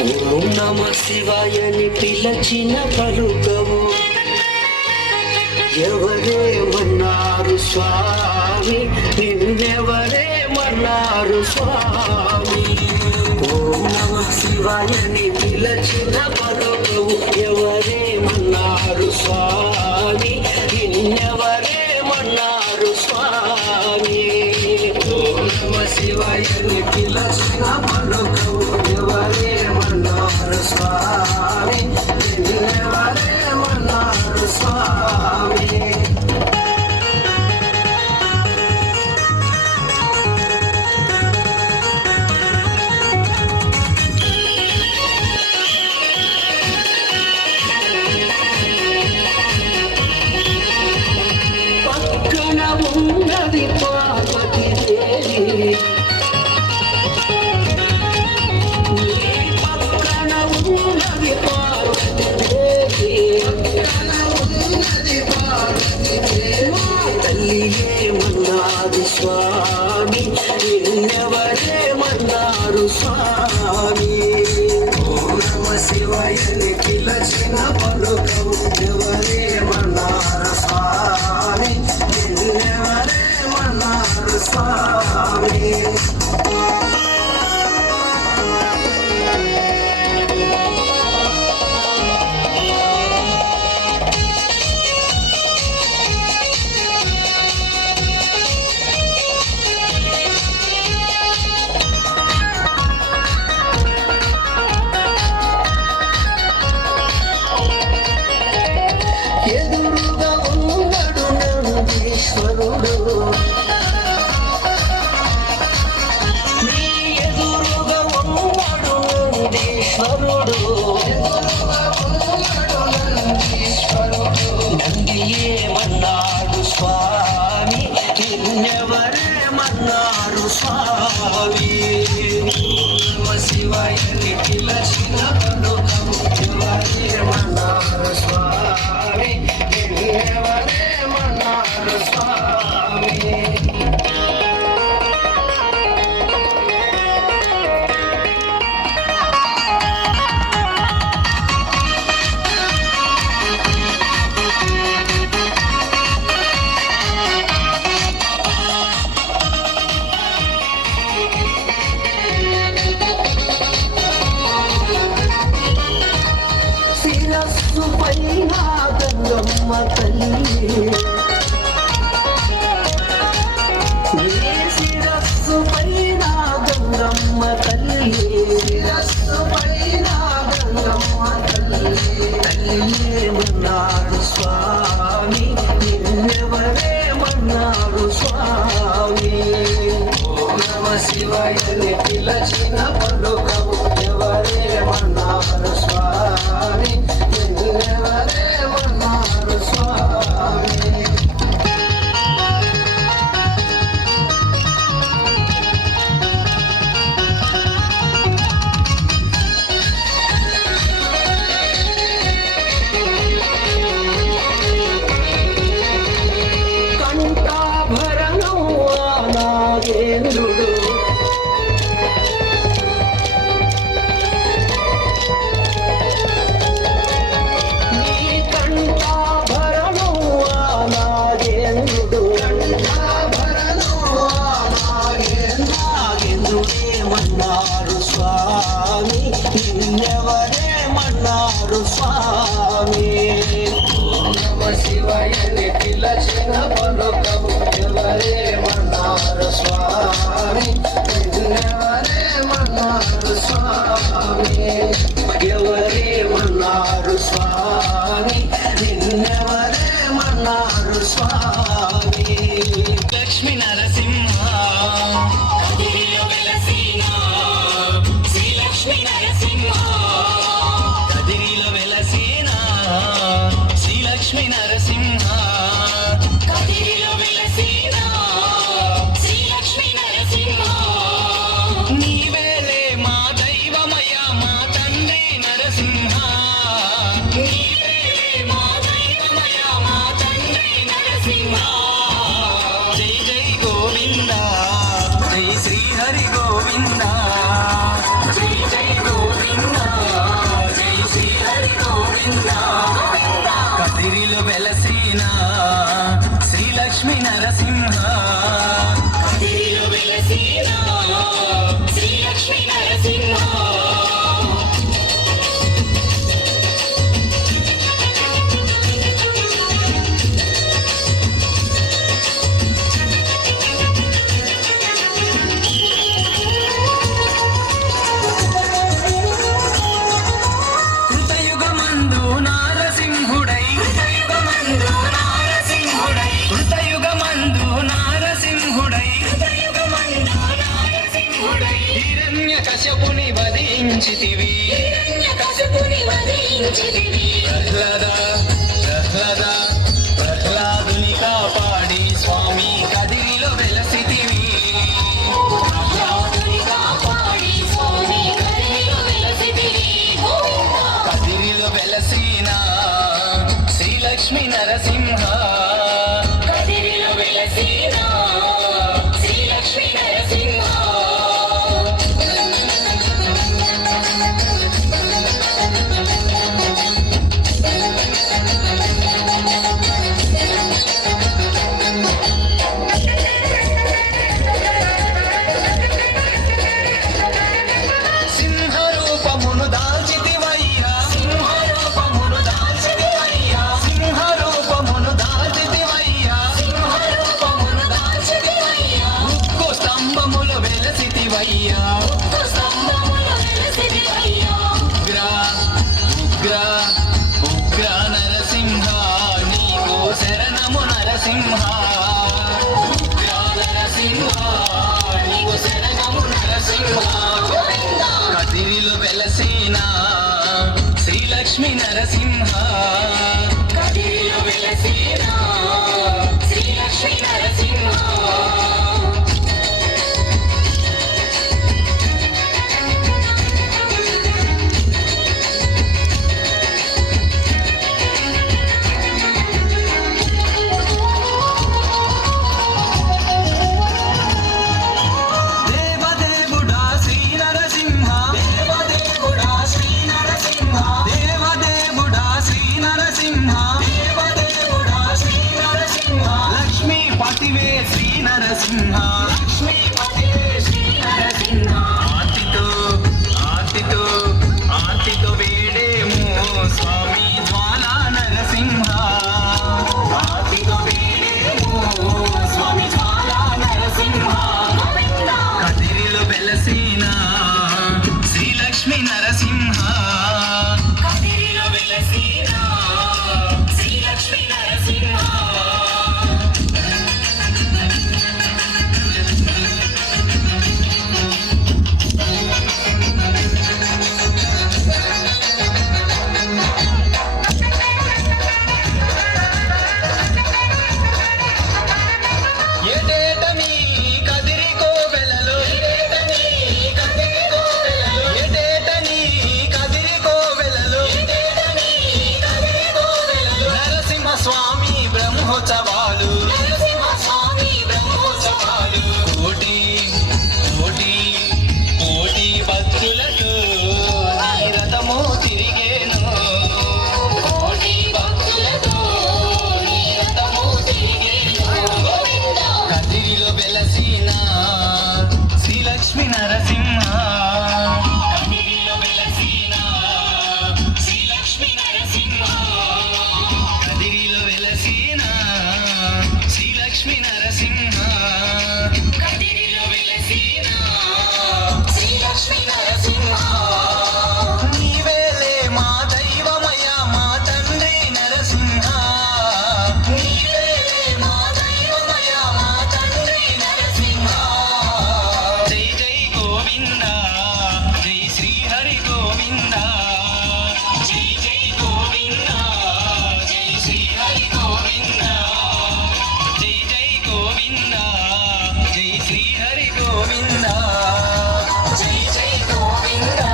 ఓం నమ శివాయని పిలచిన పలుకవు ఎవరేమన్నారు స్వామి, నిన్నెవరేమన్నారు స్వామి. ఓం నమ శివాయని పిలచిన పలుకవు ఎవరేమన్నారు స్వామి, నిన్నెవరేమన్నారు స్వామి. ఓం నమ శివాయని పిలచిన పలుకవు ఎవరేమన్నారు స్వామి, నిన్నెవరేమన్నారు స్వామి. పక్కన ఉన్నది పార్వతి దేవి, పక్కన ఉన్నది పార్వతి దేవి, తల్లి ఏమన్నారు స్వామి, నిన్నెవరేమన్నారు స్వామి. ఓం నమ శివాయని పిలచిన పలుకవు ఎవరేమన్నారు స్వామి, నిన్నెవరేమన్నారు స్వామి. ఎదురుగా ఉన్నాడు నందీశ్వరుడు, నీ ఎదురుగా ఉన్నాడు నందీశ్వరుడు, నంది ఏమన్నాడు స్వామి, నిన్నెవరేమన్నారు స్వామి. నమ శివాయని పిలచిన పలుకవు ఎవరేమన్నారు స్వామి, నిన్నెవరేమన్నారు స్వామి. శిరస్సు పైన గంగమ్మ తల్లి, నీ శిరస్సు పైన గంగమ్మ తల్లి, శిరస్సు పైన గంగమ్మ తల్లి, తల్లి ఏమన్నాడు స్వామి, నిన్నెవరేమన్నారు స్వామి. ఓం నమ శివాయని పిలచిన పలుకవు ఎవరేమన్నారు స్వామి, నిన్నెవరేమన్నారు స్వామి. కంఠాభరణం నాగేంద్రుడు, నీ కంఠాభరణం నాగేంద్రుడు, నాగేంద్రుడేమన్నారు స్వామి, నిన్నెవరేమన్నారు స్వామి. ఓం నమ శివాయని పిలచిన పలుకవు ఎవరేమన్నారు స్వామి, నిన్నెవరేమన్నారు స్వామి. ఎవరేమన్నారు స్వామి, నిన్నెవరేమన్నారు స్వామి. లక్ష్మీ నరసింహ కదిరిలో వెలసిన శ్రీ లక్ష్మీ నరసింహ, కదిరిలో వెలసిన శ్రీ లక్ష్మీ నరసింహ, కదిరిలో వెలసిన శ్రీ లక్ష్మీ నరసింహ. నీవేలే మా దైవమయ మా తండ్రి నరసింహ, నీవేలే మా దైవమయ మా తండ్రి నరసింహ. జై జై గోవింద, జై శ్రీ హరి గోవింద, జై జై గోవింద. నరసింహుడై హిరణ్యకశపుని వధించితివి ప్రహ్లాద ప్రహ్లాద ప్రహ్లాదుని కాపాడి స్వామి కదిరిలో వెలసితివి కదిరిలో వెలసిన శ్రీలక్ష్మీ నరసింహ కదిరిలో వెలసిన శ్రీలక్ష్మీ నరసింహ సింహరూపమును దాల్చితివయ్యా సింహరూపమును దాల్చితివయ్యా సింహరూపమును దాల్చితివయ్యా సింహరూపమును దాల్చితివయ్యా ఉక్కు స్తంభములు వెలసితివయ్యా ఉక్కు స్తంభములు వెలసితివయ్యా ఉగ్ర ఉగ్ర ఉగ్ర నరసింహ నీకు శరణము నరసింహ ఉగ్ర నరసింహ నీకు శరణము నరసింహ కదిరిలో వెలసిన శ్రీలక్ష్మీ నరసింహ కదిరిలో వెలసిన శ్రీలక్ష్మీ నరసింహ దేవదేవుడా శ్రీ నరసింహ దేవదేవుడా శ్రీ నరసింహ దేవదేవుడా శ్రీ నరసింహ దేవదేవుడా శ్రీ నరసింహ లక్ష్మీపతివే శ్రీ నరసింహ లక్ష్మీపతివే శ్రీ నరసింహ ఆర్తితో ఆర్తితో ఆర్తితో వేడేము స్వామి జ్వాలా నరసింహ ఆర్తితో వేడేము స్వామి జ్వాలా నరసింహ కదిరిలో వెలసిన శ్రీలక్ష్మీ నరసింహ కదిరిలో వెలసిన శ్రీలక్ష్మీ నరసింహ ఏటేటని కదిరి కోవెలలో ఏటేటని కదిరి కోవెలలో ఏటేటని కదిరి కోవెలలో ఏటేటని కదిరి కోవెలలో నరసింహ స్వామి బ్రహ్మోత్సవాలు నరసింహ స్వామి బ్రహ్మోత్సవాలు కోటి కోటి కోటి భక్తులతో నీ రథము తిరిగేను కోటి భక్తులతో నీ రథము తిరిగేను కదిరిలో వెలసిన శ్రీలక్ష్మీ నరసింహ కదిరిలో వెలసిన శ్రీలక్ష్మీ నరసింహ కదిరిలో వెలసిన శ్రీలక్ష్మీ నరసింహ కదిరిలో వెలసిన శ్రీలక్ష్మీ నరసింహ నీవేలే మా దైవమయ మా తండ్రి నరసింహ నీవేలే మా దైవమయ మా తండ్రి నరసింహ జై జై గోవింద జై శ్రీ హరి గోవింద జై జై గోవింద జై శ్రీ హరి గోవింద జై జై గోవింద జై శ్రీ హరి గోవింద జై జై గోవింద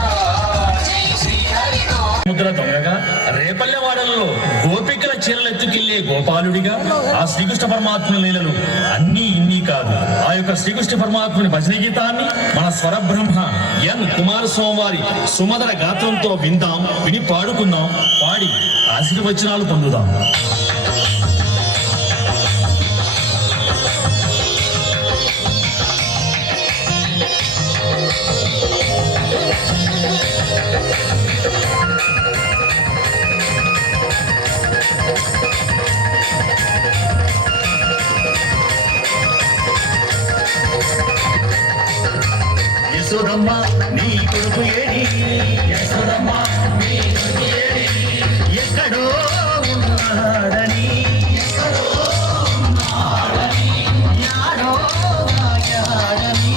జై శ్రీ హరి గోవింద ముద్ర దొంగగా రేపల్లెవాడలలో గోపికల చీరలెత్తుకెళ్లే గోపాలుడిగా ఆ శ్రీకృష్ణ పరమాత్మ లీలలు అన్నీ ఇన్ని కాదు. ఆ యొక్క శ్రీకృష్ణ పరమాత్మని భజన గీతాన్ని మన స్వరబ్రహ్మ ఎన్ కుమారస్వామి వారి సుమధుర గాత్రంతో విందాం, విని పాడుకుందాం, పాడి ఆశీర్వచనాలు పొందుదాం. యశోదమ్మ నీ కొడుకు ఏడి, యశోదమ్మ నీ కొడుకు ఏడి, ఎక్కడో ఉన్నాడని యాడో ఆగాడని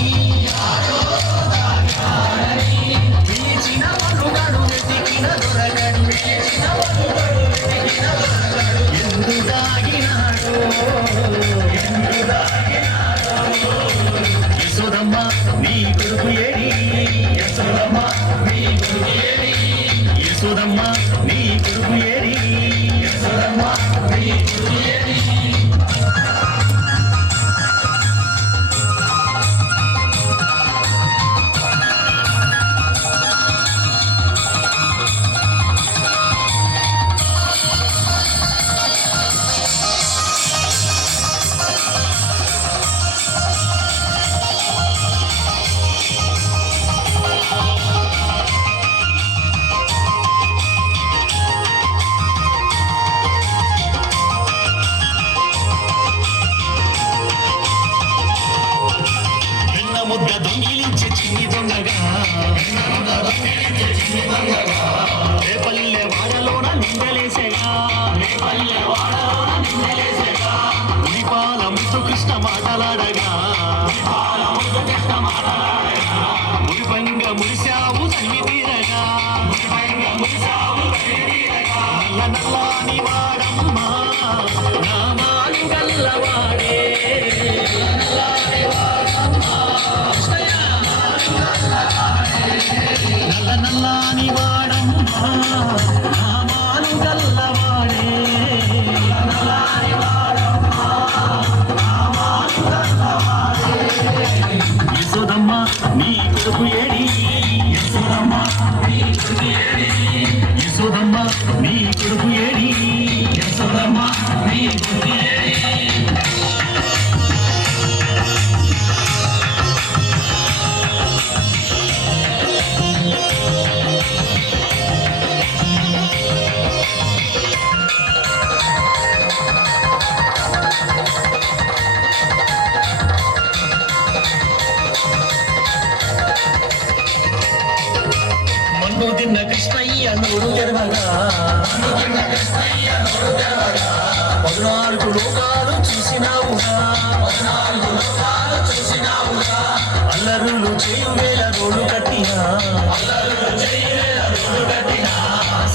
చిన్ని దొంగగా ఏ పల్లె వాడలోన నిందలేసగా ఉడిపాల ముద్దు కృష్ణ మాటలాడగా మురిపంగ మురిశావు తల్లి తీరగా నల్ల నల్లాని వాడమ్మా నామాలు గల్లవాడే నల్ల నల్లాని వాడమ్మా నామాలు గల్లవాడే యశోదమ్మ నీ కొడుకు ఏడి యశోదమ్మ నీ కొడుకు ఏడి యశోదమ్మ నీ కొడుకు ఏడి మన్ను తిన్న కృష్ణయ్య నోరు తెరవగా 14 లోకాలు చూసినావుగా అల్లరులు చేయు వేల రోడ్డు కట్టినా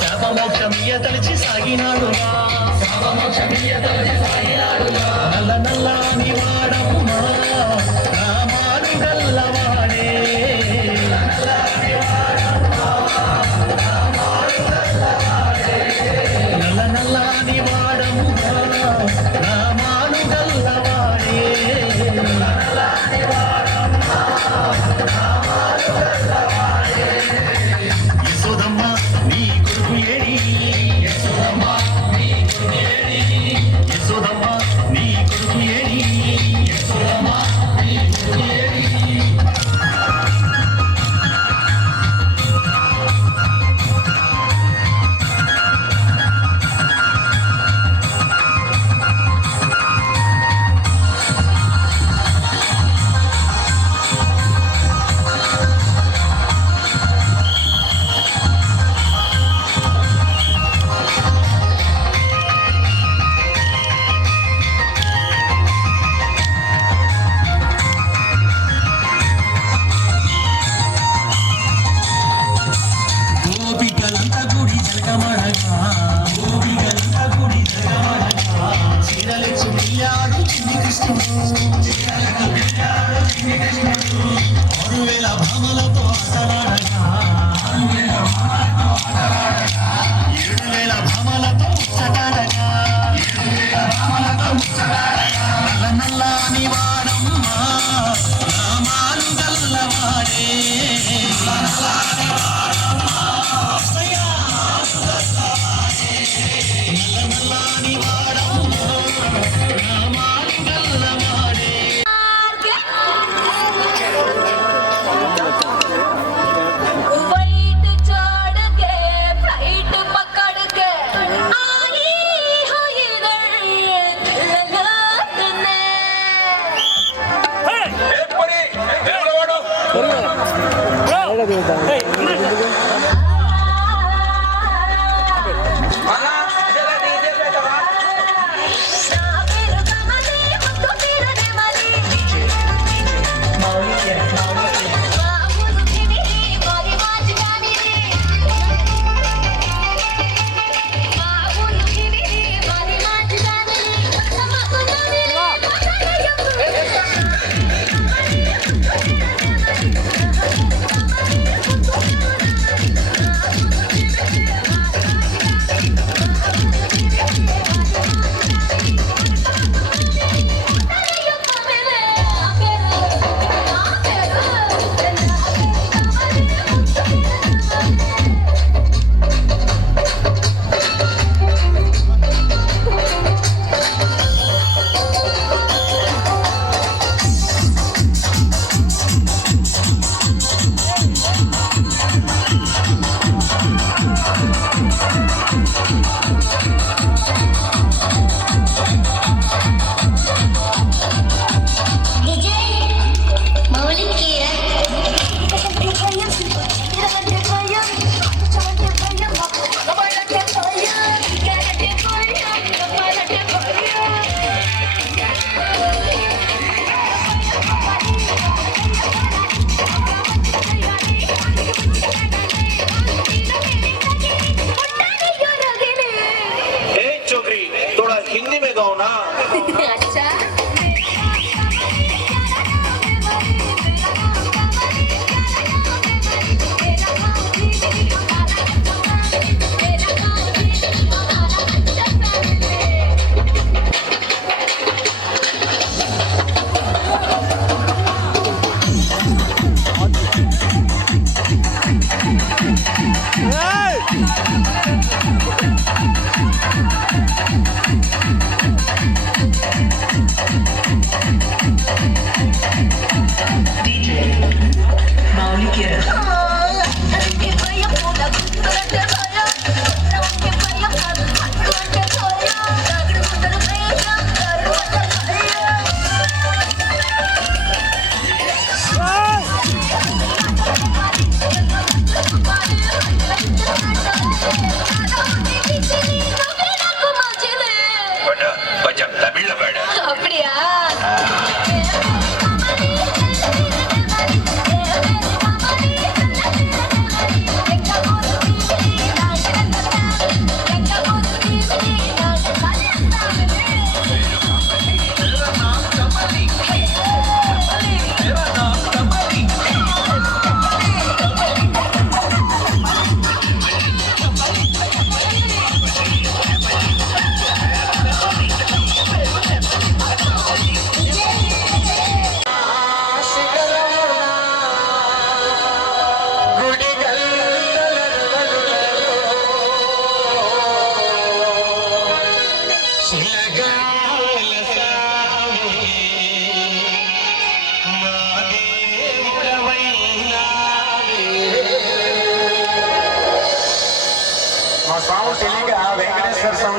శాపమోక్షమియ తలిచి సాగినాడుగా నల్ల నల్లాని వాడమ్మా నామాలు గల్లవాడే నల్ల నల్లాని వాడమ్మా నామాలు గల్లవాడే యశోదమ్మ నీ కొడుకు ఏడి యశోదమ్మ నీ కొడుకు ఏడి యశోదమ్మ నీ కొడుకు ఏడి యశోదమ్మ నీ కొడుకు ఏడి గోపికలంతా గుడి జలకమడగా చీరలెచ్చు పిల్లాడు చిన్ని కృష్ణుడు 6,000 భామలతో ఆటలాడగా 7,000 భామలతో ముచ్చటాడగా నల్ల నల్లాని వాడమ్మా నామాలు గల్లవాడే నల్లాని వాడమ్మా నామాలు గల్లవాడే वाइट चढ़ के फ्लाइट पकड़ के आई हो इधर लगने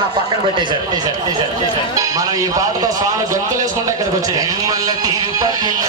నా పక్కన పెట్టేశారు. మనం ఈ పాటతో స్వామి గొంతులు వేసుకుంటే ఇక్కడికి వచ్చాయి. తిరుమల తిరుపతిలో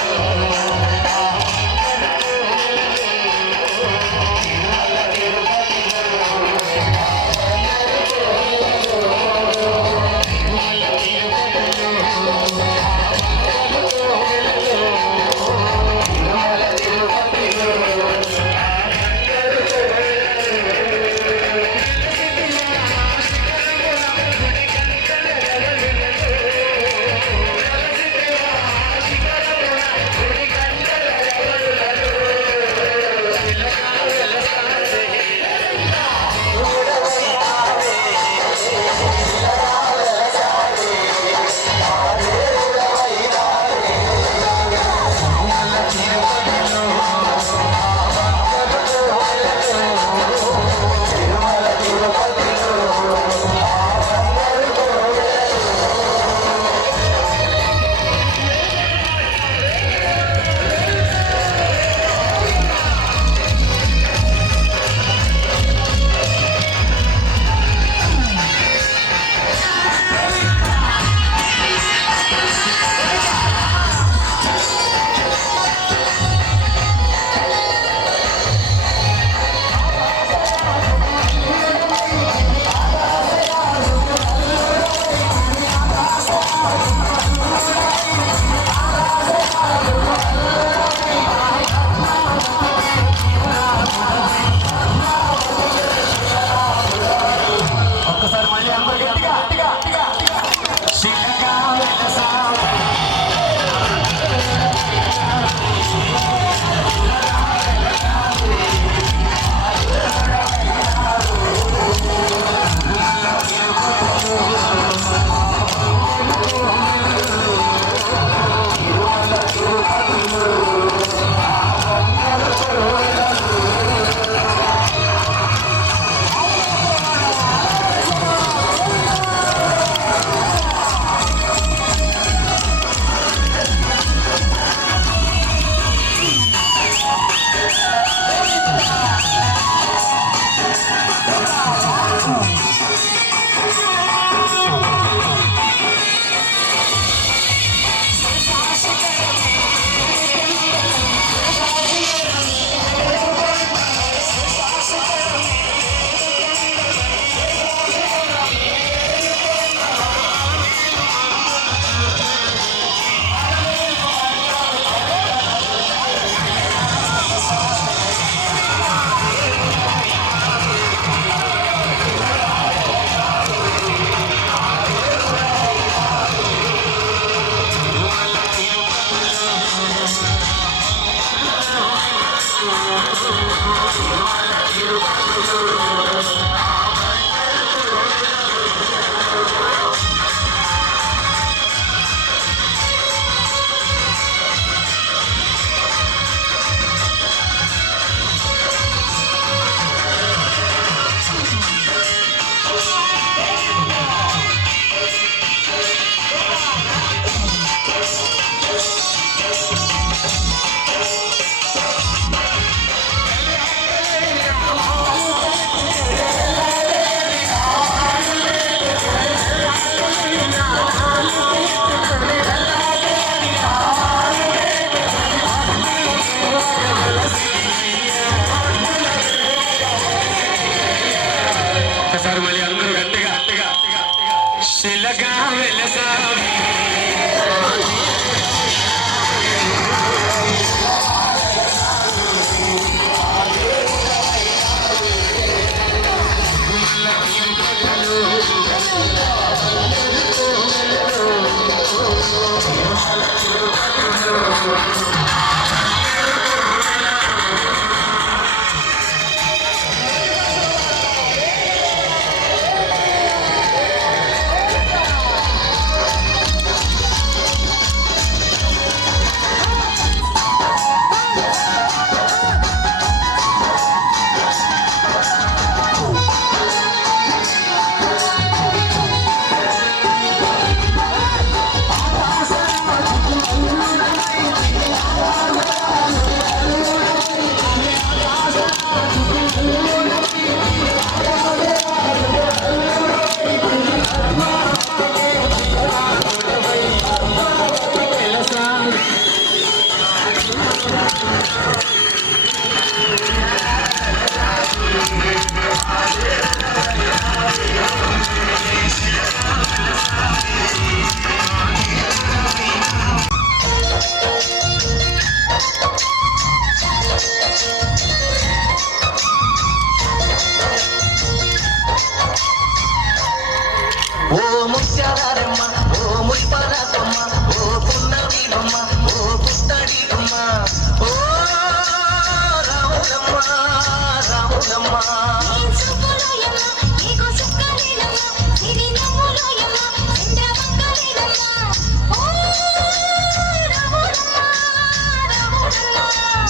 నవ్వులమ్మా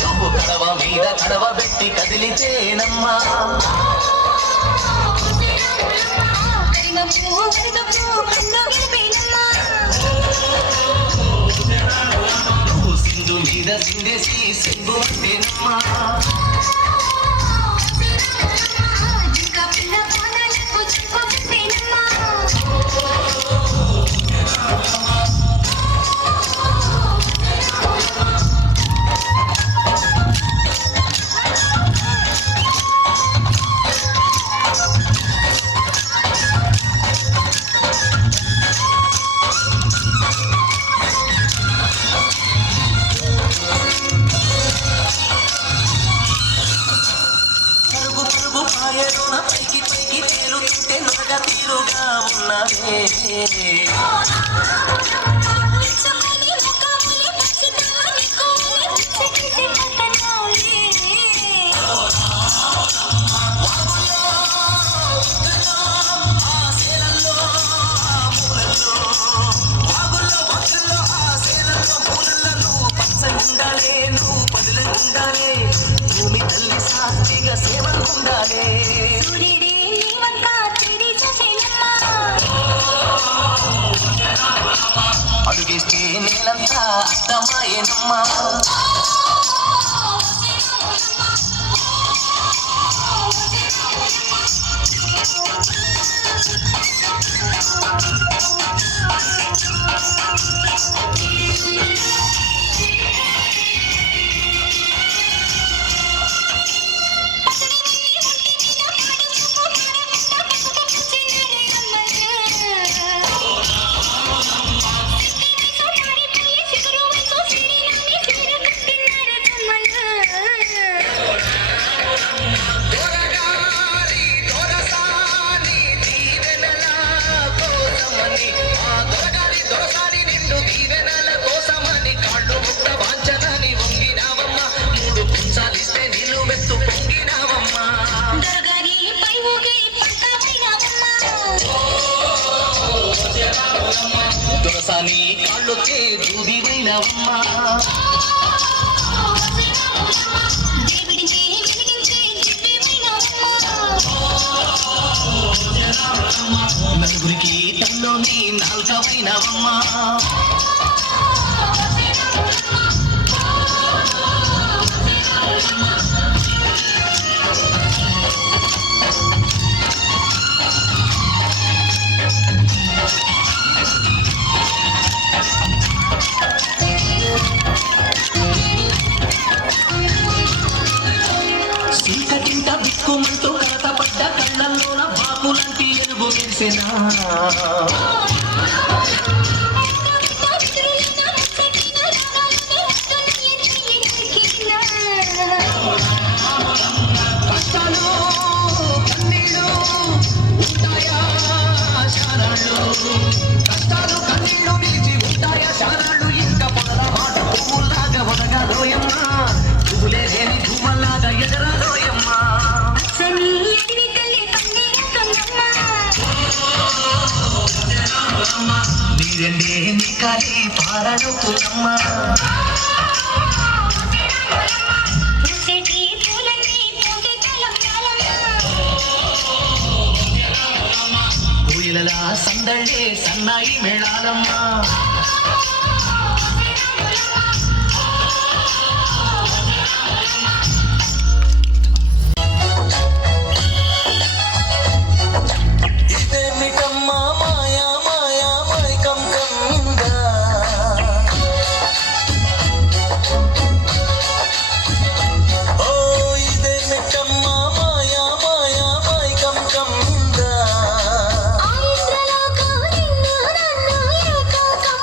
నువ్వు కడవ మీద కడవ పెట్టి కదిలితేనమ్మా నువ్వు సింధు మీద సిందేసి సింధు అంటేనమ్మా పరుగు పరుగు పాయలోన పైకి పైకి తేలుతుంటే నొరగ తీరుగా ఉన్నదే ఉండాలే నువ్వు పదులండాలే భూమి తల్లి సాక్షిగా సేవకుండాలే అడుగేస్తే నేలంతా అర్థమాయేనమ్మా దొరసాని కాళ్ళొచ్చే దూదివైనవమ్మా నలుగురికి తల్లోని నాల్కవైనవమ్మా చీకటింట బిక్కుమంటూ కలతపడ్డ కళ్ళల్లోన బాకులంటి ఎరుగు మెరిసెనా కష్టాలు కన్నీళ్ళు ఉంటాయా శారాళ్ళు కష్టాలు కన్నీళ్ళు నిలిచి ఉంటాయా శారాళ్ళు ఇంకా పొదల మాట పువ్వులాగా వదగాలోయమ్మా పువ్వులే లేని ధూమల్లాగా ఎగరాలోయమ్మా నీరెండే నీ కాలి పారడుతున్నమ్మా కోయిలలా సందడే సన్నాయి మేళాలమ్మా ఇదేమిటమ్మా మాయా మాయా మైకం కమ్మిందా ఓ ఇదేమిటమ్మా మాయా మాయా మైకం కమ్మిందా ఆంధ్రలోక నిన్ను నన్ను ఏకాకం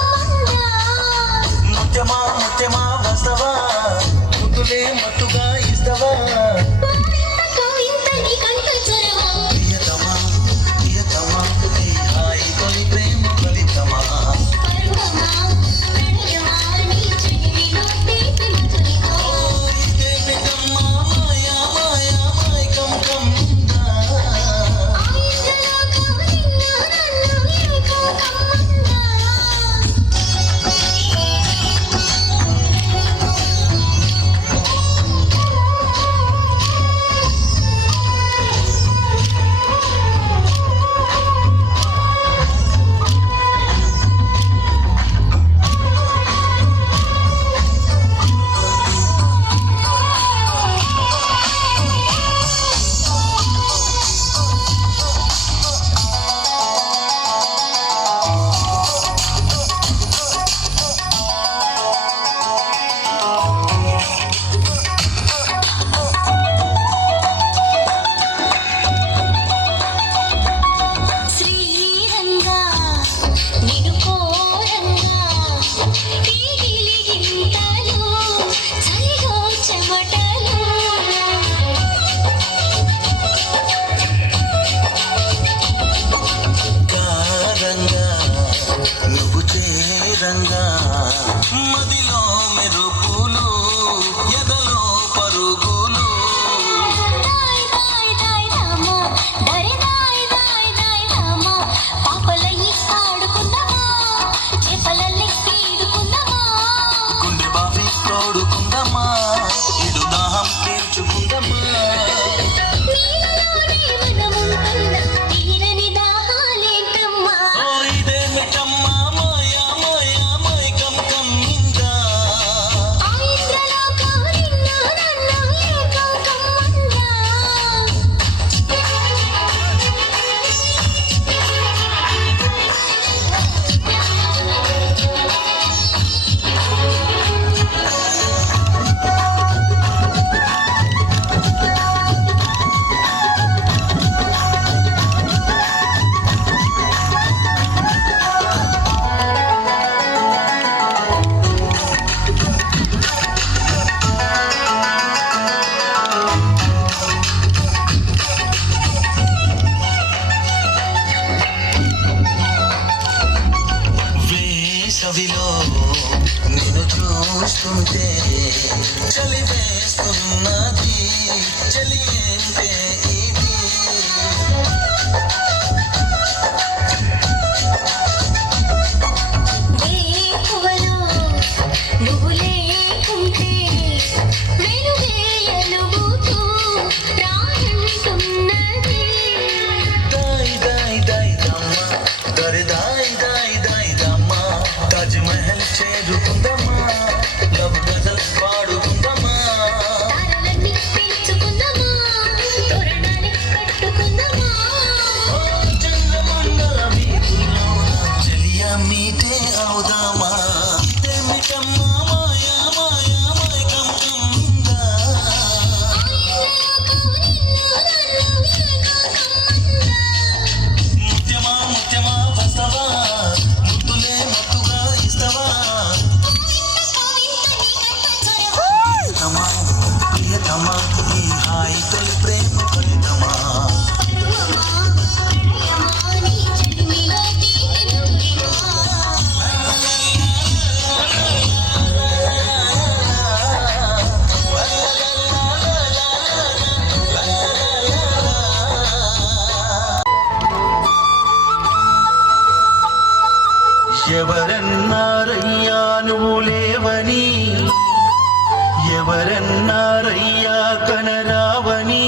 ఎవరన్నారయ్యా కనరావని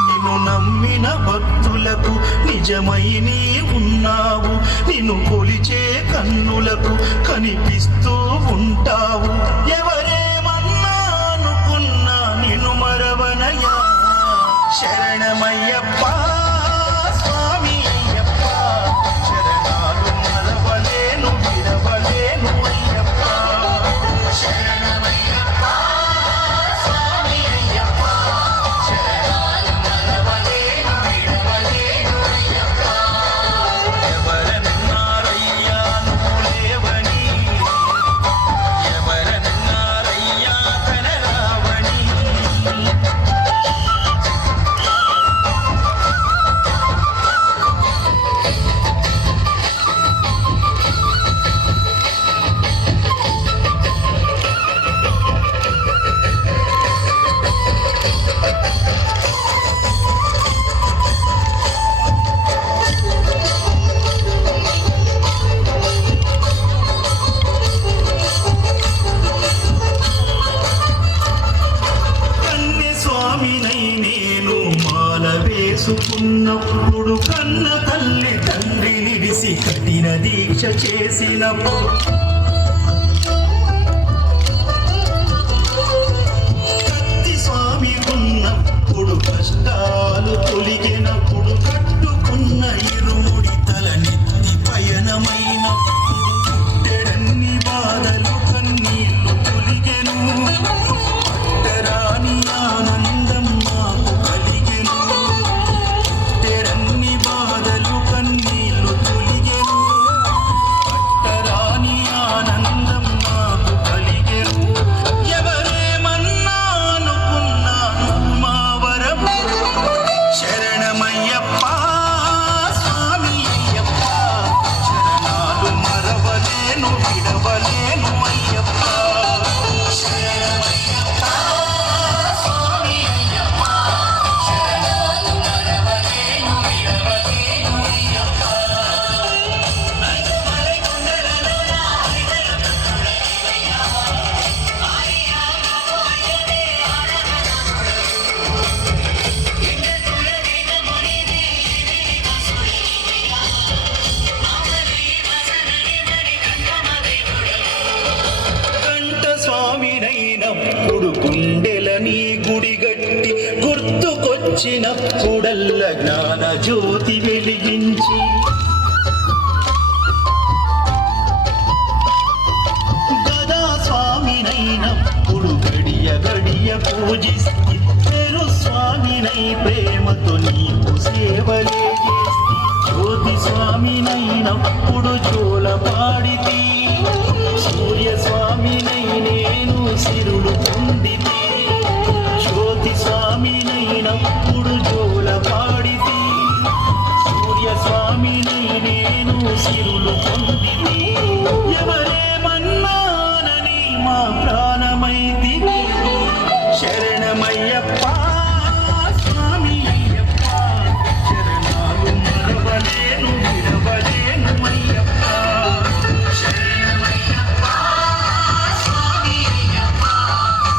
నిన్ను నమ్మిన భక్తులకు నిజమై నీ ఉన్నావు నిన్ను కొలిచే కన్నులకు కనిపిస్తూ ఉంటావు ఎవరేమన్నా అనుకున్నా నిన్ను మరవనయ్యా శరణమయ్యప్ప స్వామి అయ్యప్ప శరణాలు మరవలేను విడవలేను అయ్యప్ప శరణమయ్యప్ప స్వామి అయ్యప్ప శరణాలు మరవలేను విడవలేను అయ్యప్ప ఎవరన్నారయ్యా నువ్వు లేవని ఎవరన్నారయ్యా కనరావని స్వామినై నేను మాల వేసుకున్నప్పుడు కన్న తల్లి తండ్రి నిడిసి కఠిన దీక్ష చేసినప్పుడు కత్తి స్వామి ఉన్నప్పుడు కష్టాలు తొలిగినప్పుడు కట్టుకున్న ఇరుముడి తల నెత్తి పయనమైనప్పుడు ఎడన్ని బాధలు కన్నీళ్లు తొలిగెను పట్టరాని ఆనందం నాకు కలిగెను తెరన్ని బాధలు కన్నీళ్లు తొలిగెను పట్టరాని ఆనందం నాకు కలిగెను ఎవరేమన్నా అనుకున్నాను మా వరము శరణమయ్యప్ప స్వామి అయ్యప్ప శరణాలు మరవలేను విడవలేను అయ్యప్ప శరణమయ్యప్ప స్వామి అయ్యప్ప శరణాలు మరవలేను విడవలేను అయ్యప్ప కంట స్వామినైనప్పుడు గుండెల నీ గుడిగట్టి గుర్తుకొచ్చినప్పుడల్ల జ్ఞాన జ్యోతి వెలిగించి గదా స్వామినైనప్పుడు గడియ గడియ పూజిస్తే పేరు స్వామినై ప్రేమతో నీకు సేవలే చేస్తే జ్యోతి స్వామినైనప్పుడు జోల పాడితే సూర్య స్వామినై నేను సిరులు పొందితే జ్యోతి స్వామినైనప్పుడు జోల పాడితే సూర్య స్వామినై నేను సిరులు పొందితే ఎవరేమన్నానని మా ప్రాణమైతిని శరణమయ్యప్ప స్వామి అయ్యప్ప శరణాలు మరవలేను విడవలేను అయ్యప్ప శరణమయ్యప్ప స్వామి అయ్యప్ప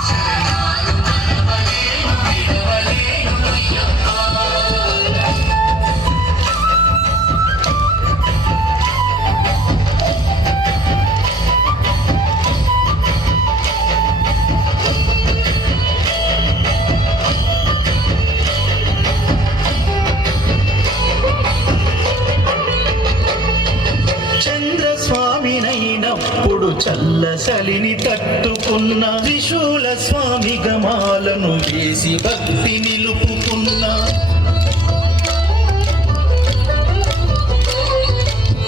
శరణాలు మరవలేను విడవలేను అయ్యప్ప చంద్రస్వామినైనప్పుడు చల్లసలిని తట్టుకున్న త్రిశూల స్వామి గమాలను వేసి భక్తి నిలుపుకున్న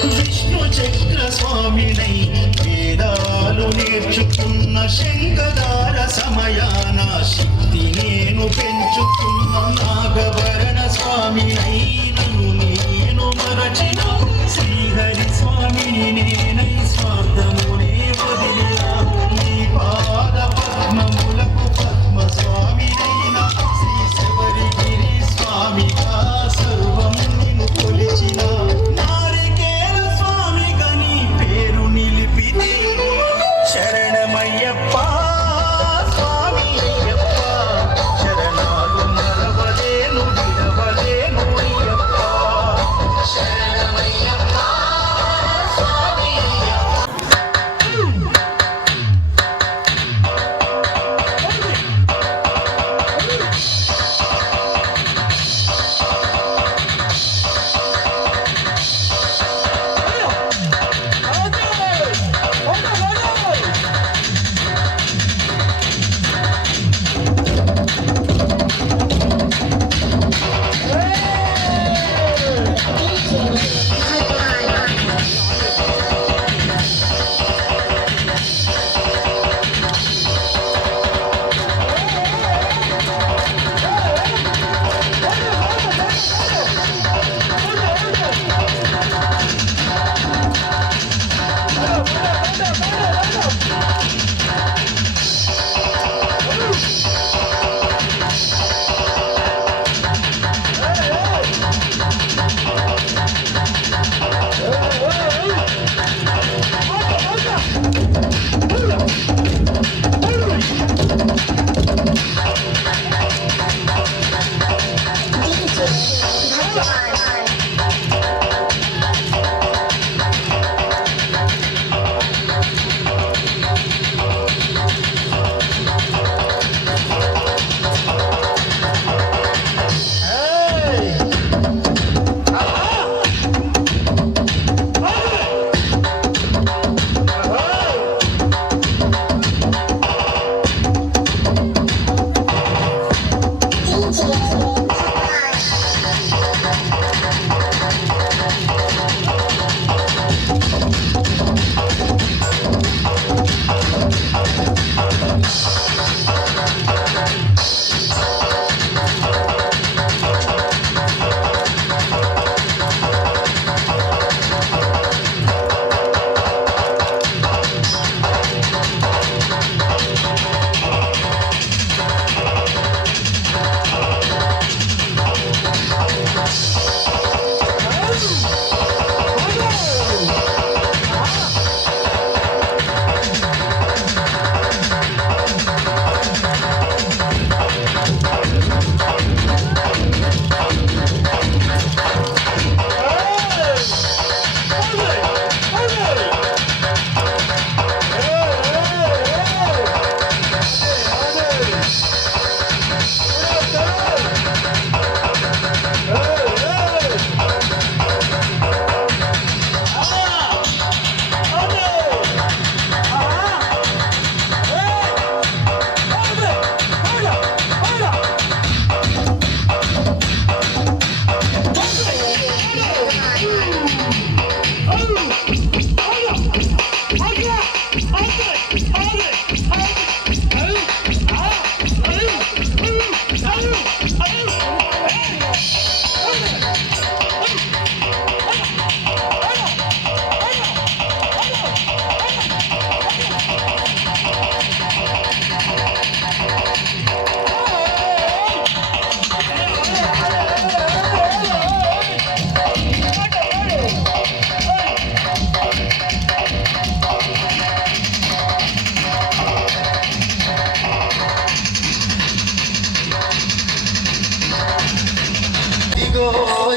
విష్ణు చక్ర స్వామినై వేదాలు నేర్చుకున్న శంఖదార సమయాన శక్తి నేను పెంచుకున్న నాగభరణ స్వామినై నన్ను నేను మరచిన శ్రీహరి స్వామిని నేనై స్వార్థమునే వదిలిన నీ పాద పద్మములకు పద్మ స్వామినైన శ్రీ శబరిగిరి స్వామిగా సర్వము నిన్ను కొలిచిన నారికేల స్వామిగా నీ పేరు నిలిపితే శరణమయ్యప్ప స్వామి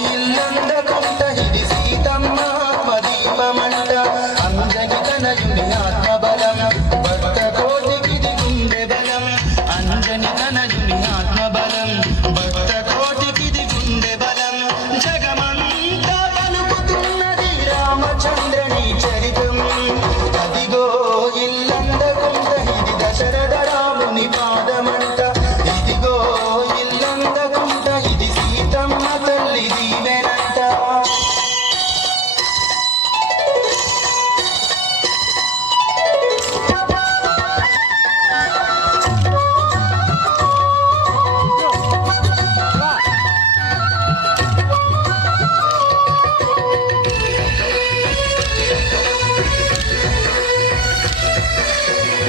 ఇల్లందకుంట ఇది సీతమ్మ ఆత్మదీపమంట అంజని తనయుని ఆత్మబలం భక్త కోటికిది గుండె బలం అంజని తనయుని ఆత్మబలం భక్త కోటికిది గుండె బలం జగమంతా పలుకుతున్నది రామచంద్రని చరితం అదిగో ఇల్లందకుంట ఇది దశరథ రాముని పాదమంట ఇదిగో ఇల్లందకుంట ఇది సీతమ్మ తల్లి దీవెనంట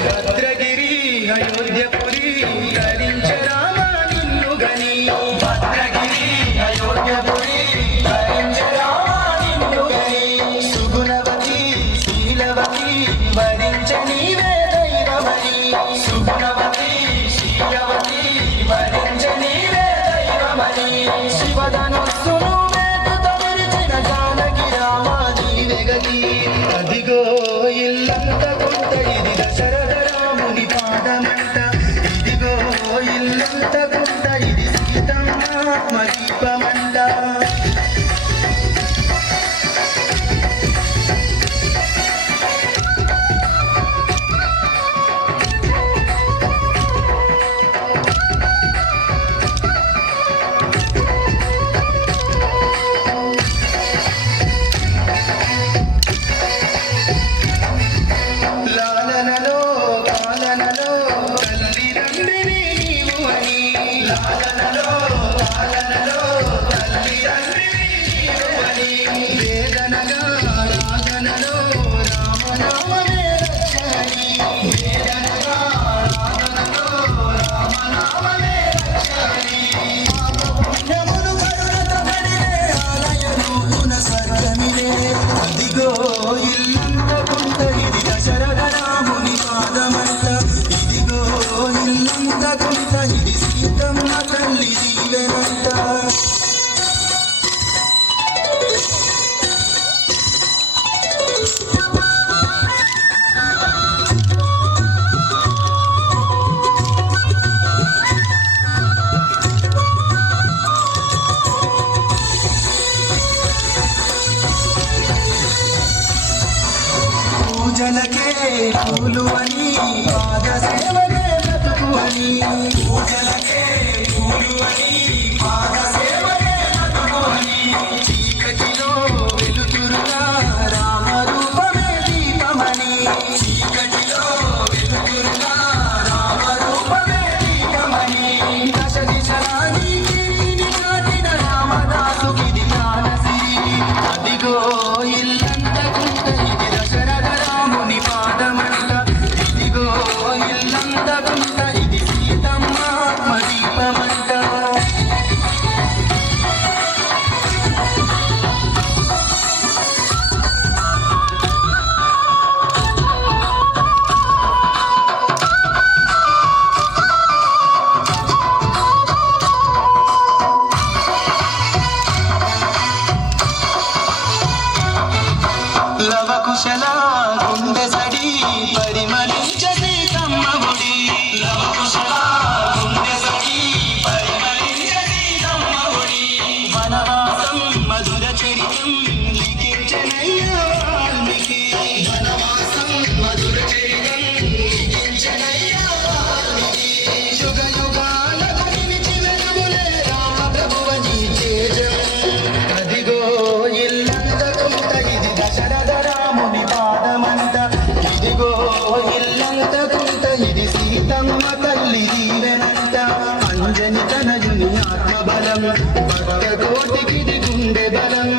భద్రగిరి అయోధ్యపురి ధరించరామ నిన్ను గని భద్రగిరి అయోధ్యపురి ధరించరామ నిన్ను గని సుగుణవతి శీలవతి వరించ నీవే దైవమని సుగుణవతి శీలవతి వరించ నీవే దైవమని శివధనుస్సును వేటుతో విరిచిన జానకి రామ నీవే గతి అదిగో ఇల్లంతకుంట ఇది దశరథ రాముని పాదమంట ఇదిగో ఇల్లంతకుంట ఇది సీతమ్మ ఆత్మదీపమంట లాలనలో పాలనలో తల్లి తండ్రిని నీవు అని లాలనలో పాలనలో తల్లి తండ్రిని నీవు అని వేదనగా రాగనలో రామనామమే రక్షణి వేదనగా రాగనలో రామనామమే రక్షణి పుణ్యములు కరుణతో కడిగే ఆలయమున స్వర్గమిదే అదిగో ఇల్లంతకుంట ఇది దశరథ రాముని పాదమంట ఇదిగో ఇల్లంతకుంట ఇది సీతమ్మ తల్లి దీవెనంట పూజలకే పూలు అని పాద సేవకే బ్రతుకు అని పూజలకే పూలు అని కుశల గుండె సడి పరిమళించే సీతమ్మ ఒడి లవ కుశల గుండె సడి పరిమళించే సీతమ్మ ఒడి వనవాసం మధుర చరితం లిఖించనయ్యా వాల్మీకి వనవాసం మధుర చరితం లిఖించనయ్యా వాల్మీకి యుగ యుగాలకు నిలిచి వెలుగులే రామ ప్రభువని తేజం అదిగో ఇల్లంతకుంట ఇది దశరథ రాముని పాదమంట ఇదిగో ఇల్లంతకుంట ఇది సీతమ్మ తల్లి దీవెనంట అంజని తనయుని ఆత్మబలం భక్త కోటికిది గుండె బలం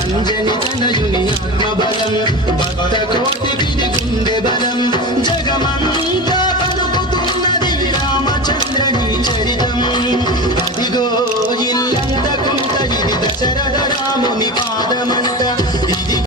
అంజని తనయుని ఆత్మబలం భక్త కోటికిది గుండె బలం జగమంతా పలుకుతున్నది రామచంద్రని చరితం అదిగో ఇల్లంతకుంట ఇది దశరథ రాముని పాదమంట ఇది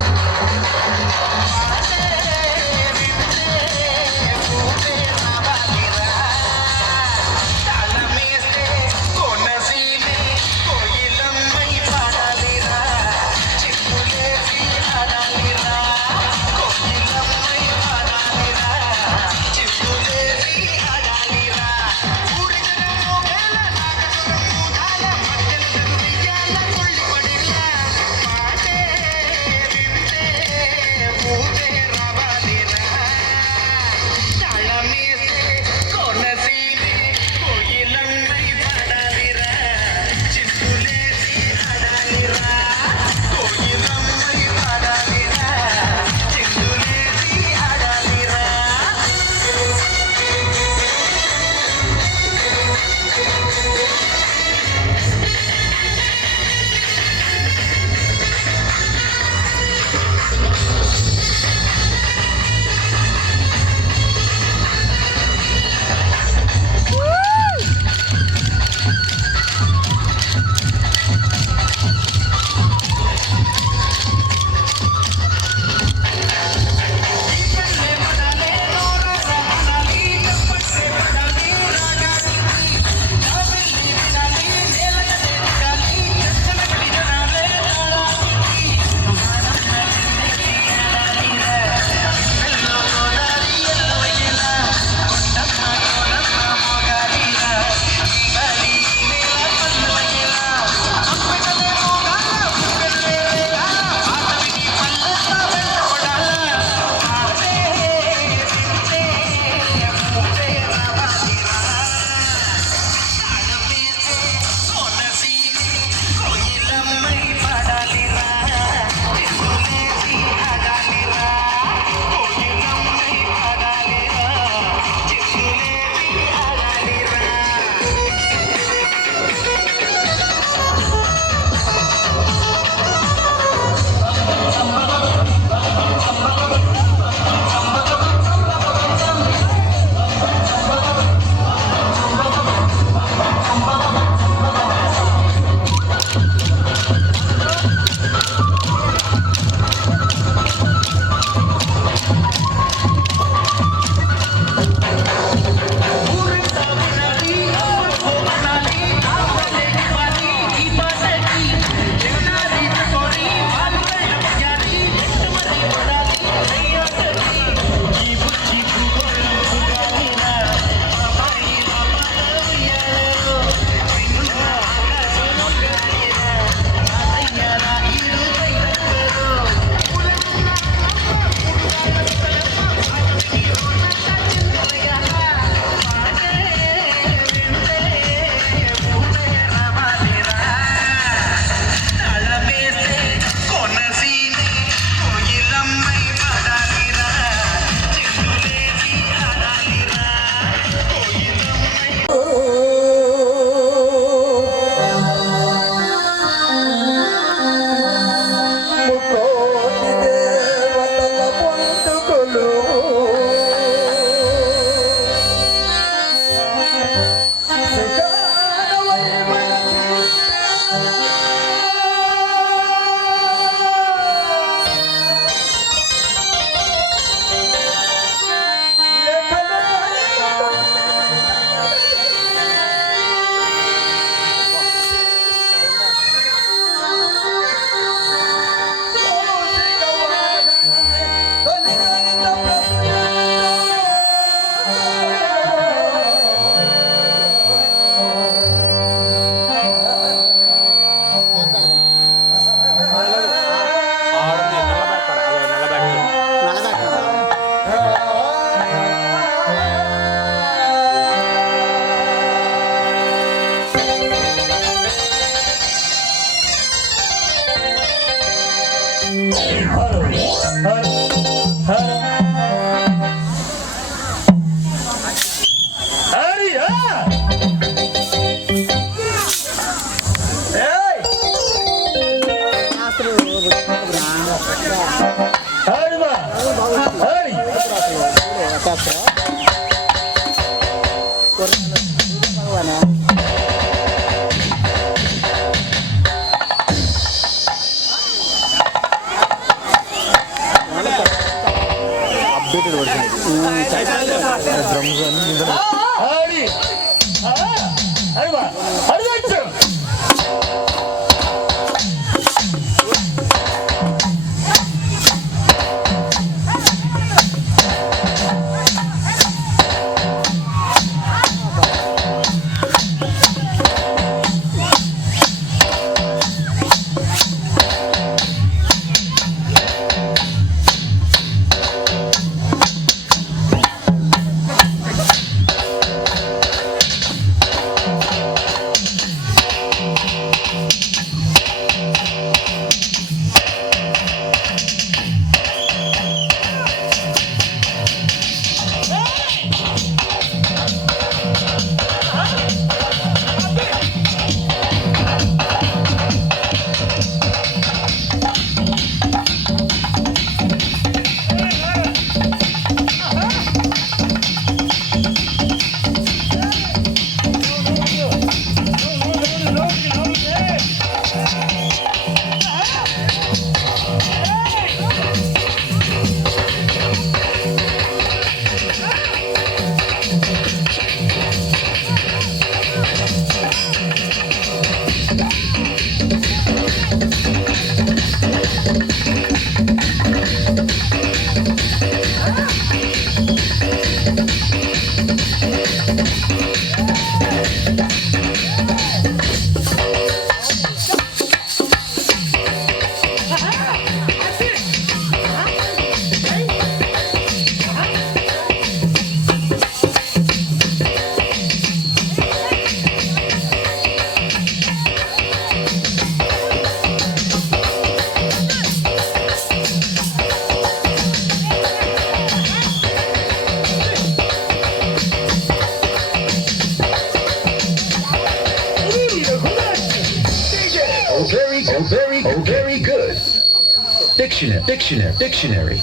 Very good. Dictionary.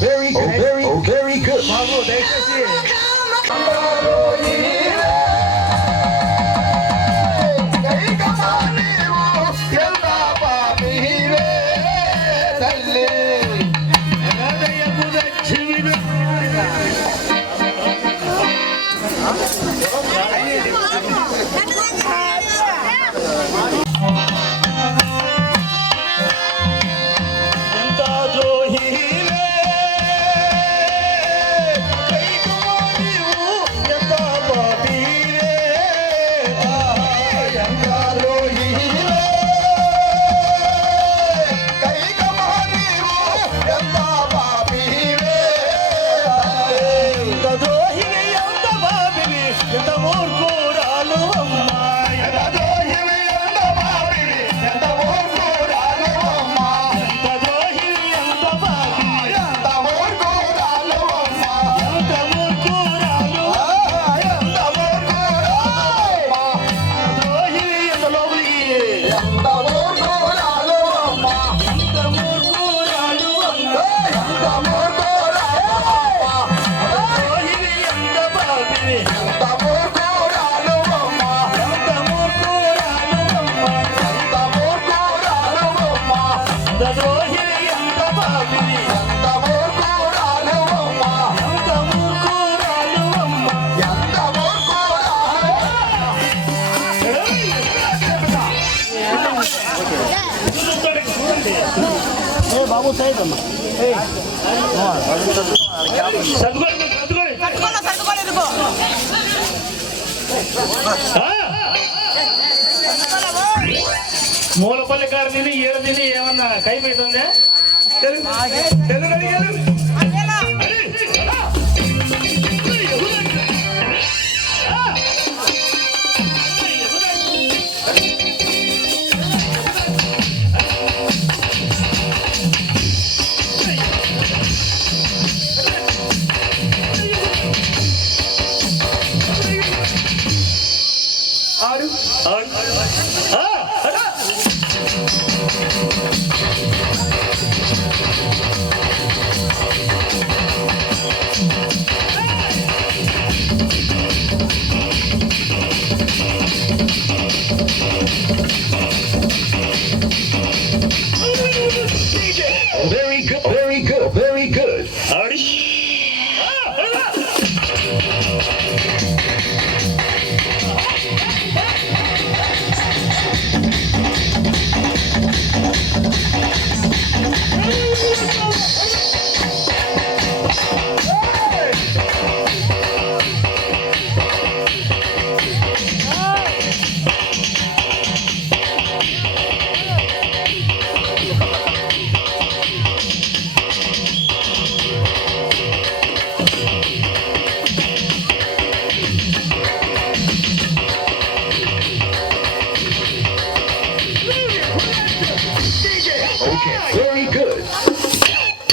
Very good. Moolapalli గారు తిని ఏడు తిని ఏమన్నా కైపోతుందే Very good, very good, very good. Okay, very good.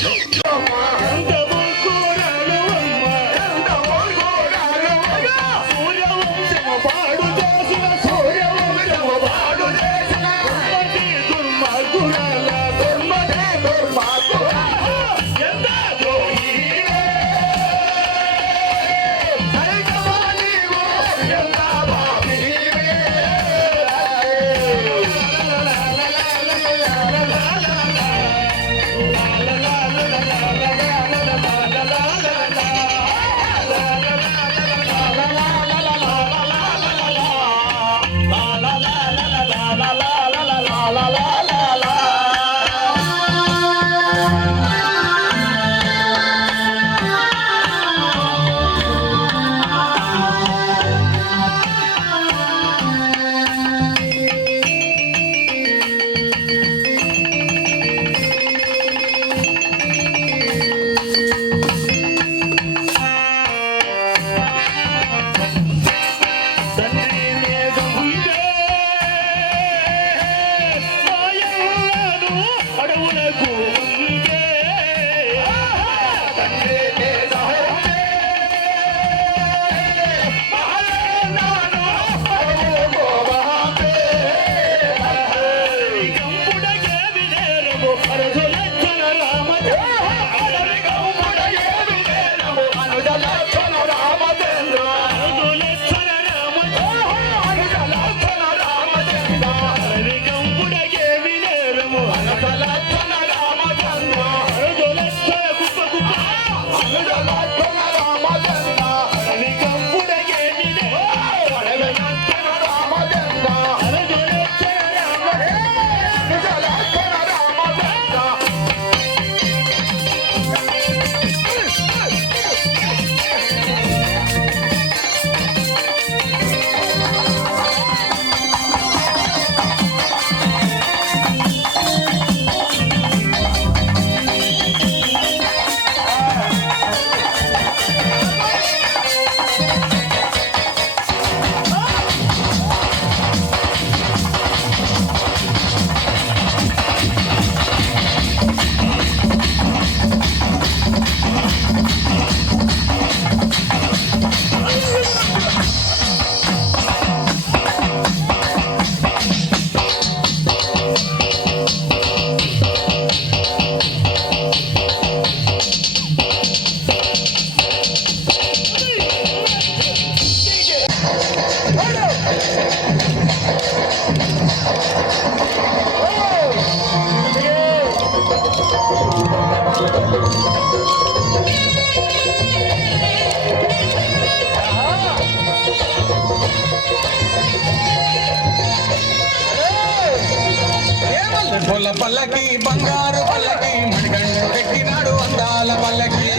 పొల్ల పల్లకి బంగారు పల్లకి మణికంఠు ఎక్కినాడు అందాల పల్లకి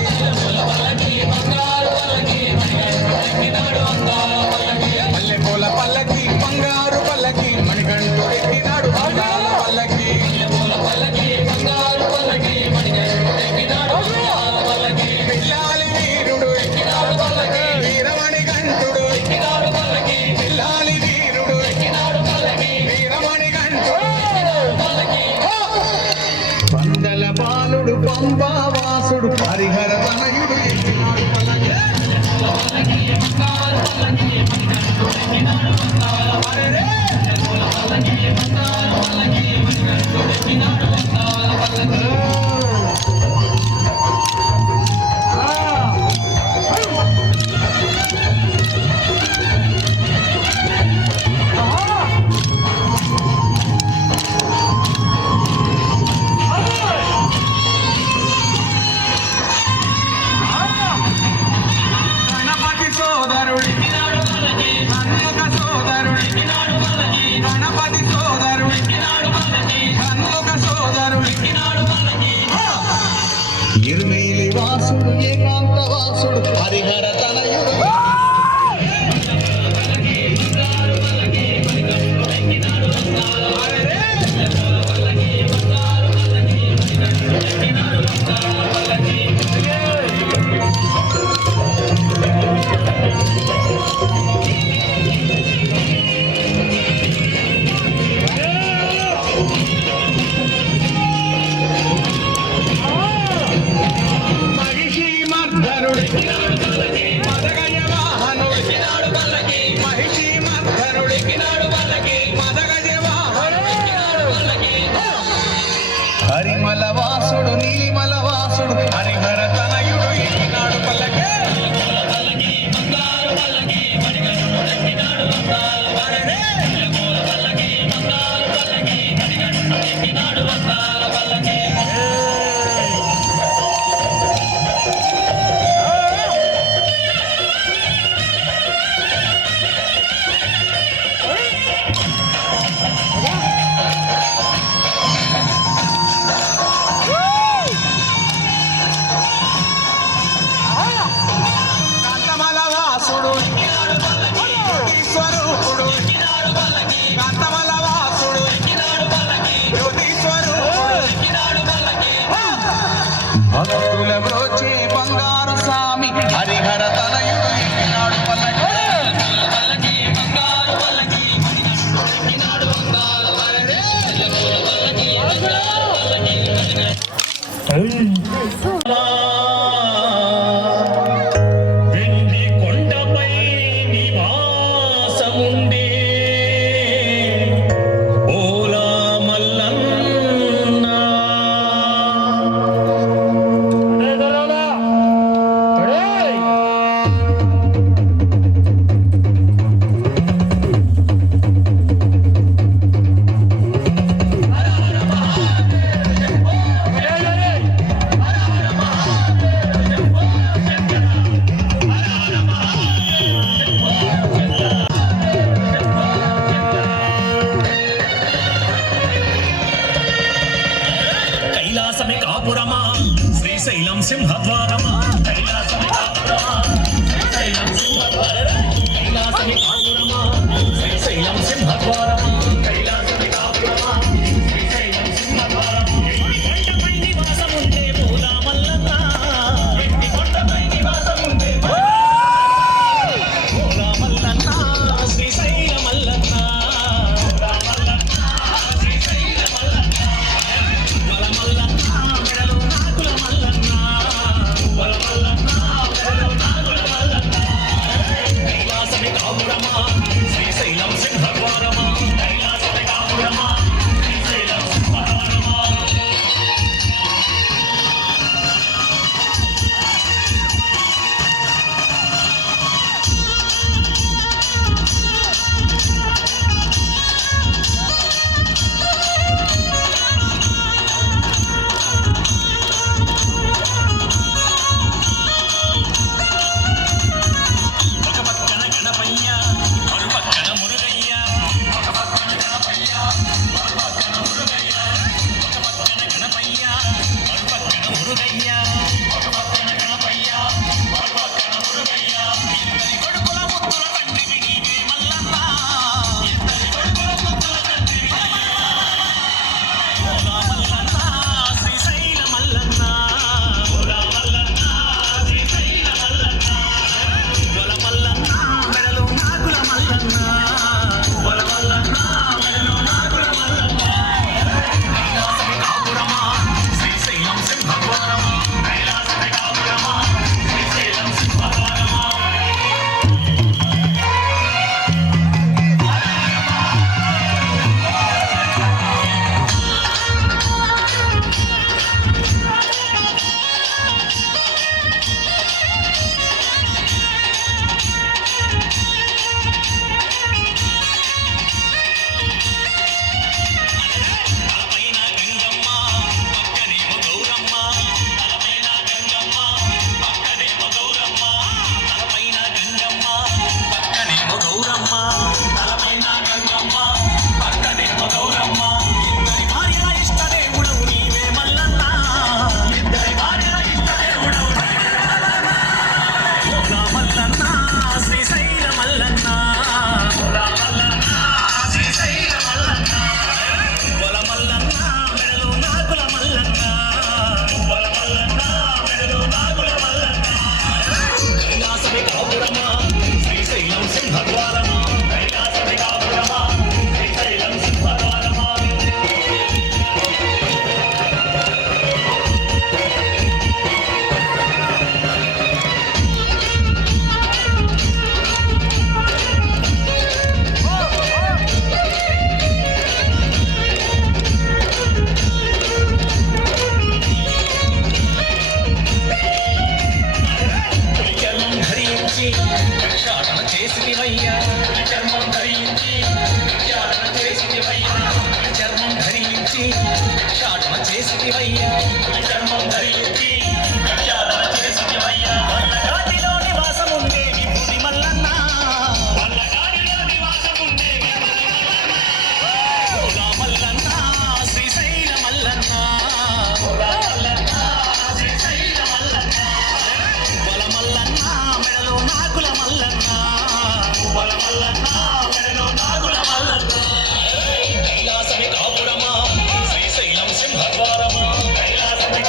పల్లె పూల పల్లకి బంగారు పల్లకి మణికంఠు ఎక్కినాడు అందాల పల్లకి పిల్లాలి వీరుడు ఎక్కినాడు పల్లకి వీరమణి కంఠుడు ఎక్కినాడు పల్లకి పిల్లాలి వీరుడు ఎక్కినాడు పల్లకి వీరమణి కంఠుడు పందల బాలుడు పంబావాసుడు హరిహర తనయుడు ఎక్కినాడు పల్లకి బంగారు పల్లకి గణపతి సోదరుడి హన్మక సోదరుడి గణపతి సోదరుడి హన్మక సోదరుడి ఇరుమేలి వాసుడు ఏకాంత వాసుడు హరిహర తనయుడు మహిషి మర్ధనుడి మదగజ వాహనుడి మహిషి మర్ధనుడి మదగజ వాహనుడి హరిమల వాసుడు నీలిమల వాసుడు హరిహర తనయుడు ఈనాడు పల్లకే కాంతమల వాసుడు జ్యోతి స్వరూపుడు కాంతమల వాసుడు జ్యోతి స్వరూపుడు భక్తుల బ్రోచే బంగారు స్వామి హరిహర తనయుడు ఈనాడు పల్లకి వెండి కొండపై నివాసముండే ఓలా మల్లన్న కైలాసమే కాపురమా శ్రీశైలం సింహద్వారమా కైలాసమే కాపురమా శ్రీశైలం సింహద్వారమా కైలాసమే కాపురమా శ్రీశైలం సింహద్వారమా కైలాసమే కాపురమా శ్రీశైలం సింహద్వారమా కొండపై నివాసముండే పూలా మల్లన్న వెండి కొండపై నివాసముండే పూలా మల్లన్న శ్రీశైల మల్లన్న శ్రీశైల మల్లన్న వల మల్లన్న మెడలో నాకుల మల్లన్న వల మల్లన్న మెడలో నాకుల మల్లన్న కైలాసమే కాపురమా శ్రీశైలం సింహద్వారమా కైలాసమే కాపురమా శ్రీశైలం సింహద్వారమా ఒక పక్కన గణపయ్య మరో చేసివయ్యా చర్మం ధరించి భిక్షాటన చేసివయ్యా చర్మం ధరించి భిక్షాటన చేసివయ్యా చర్మం ధరించి భిక్షాటన చేసివయ్యా వల్లగాడిలో నివాసముండే విభూతి మల్లన్న వల్లగాడిలో నివాసముండే మల్లన్న శ్రీశైల మల్లన్న శ్రీశైల మల్లన్న బల మల్లన్న మెడలో నాగుల మల్లన్న బల మల్లన్న మెడలో నాగుల మల్లన్న కైలాసమి కాపురమా శ్రీశైలం సింహద్వారమా కైలాసమి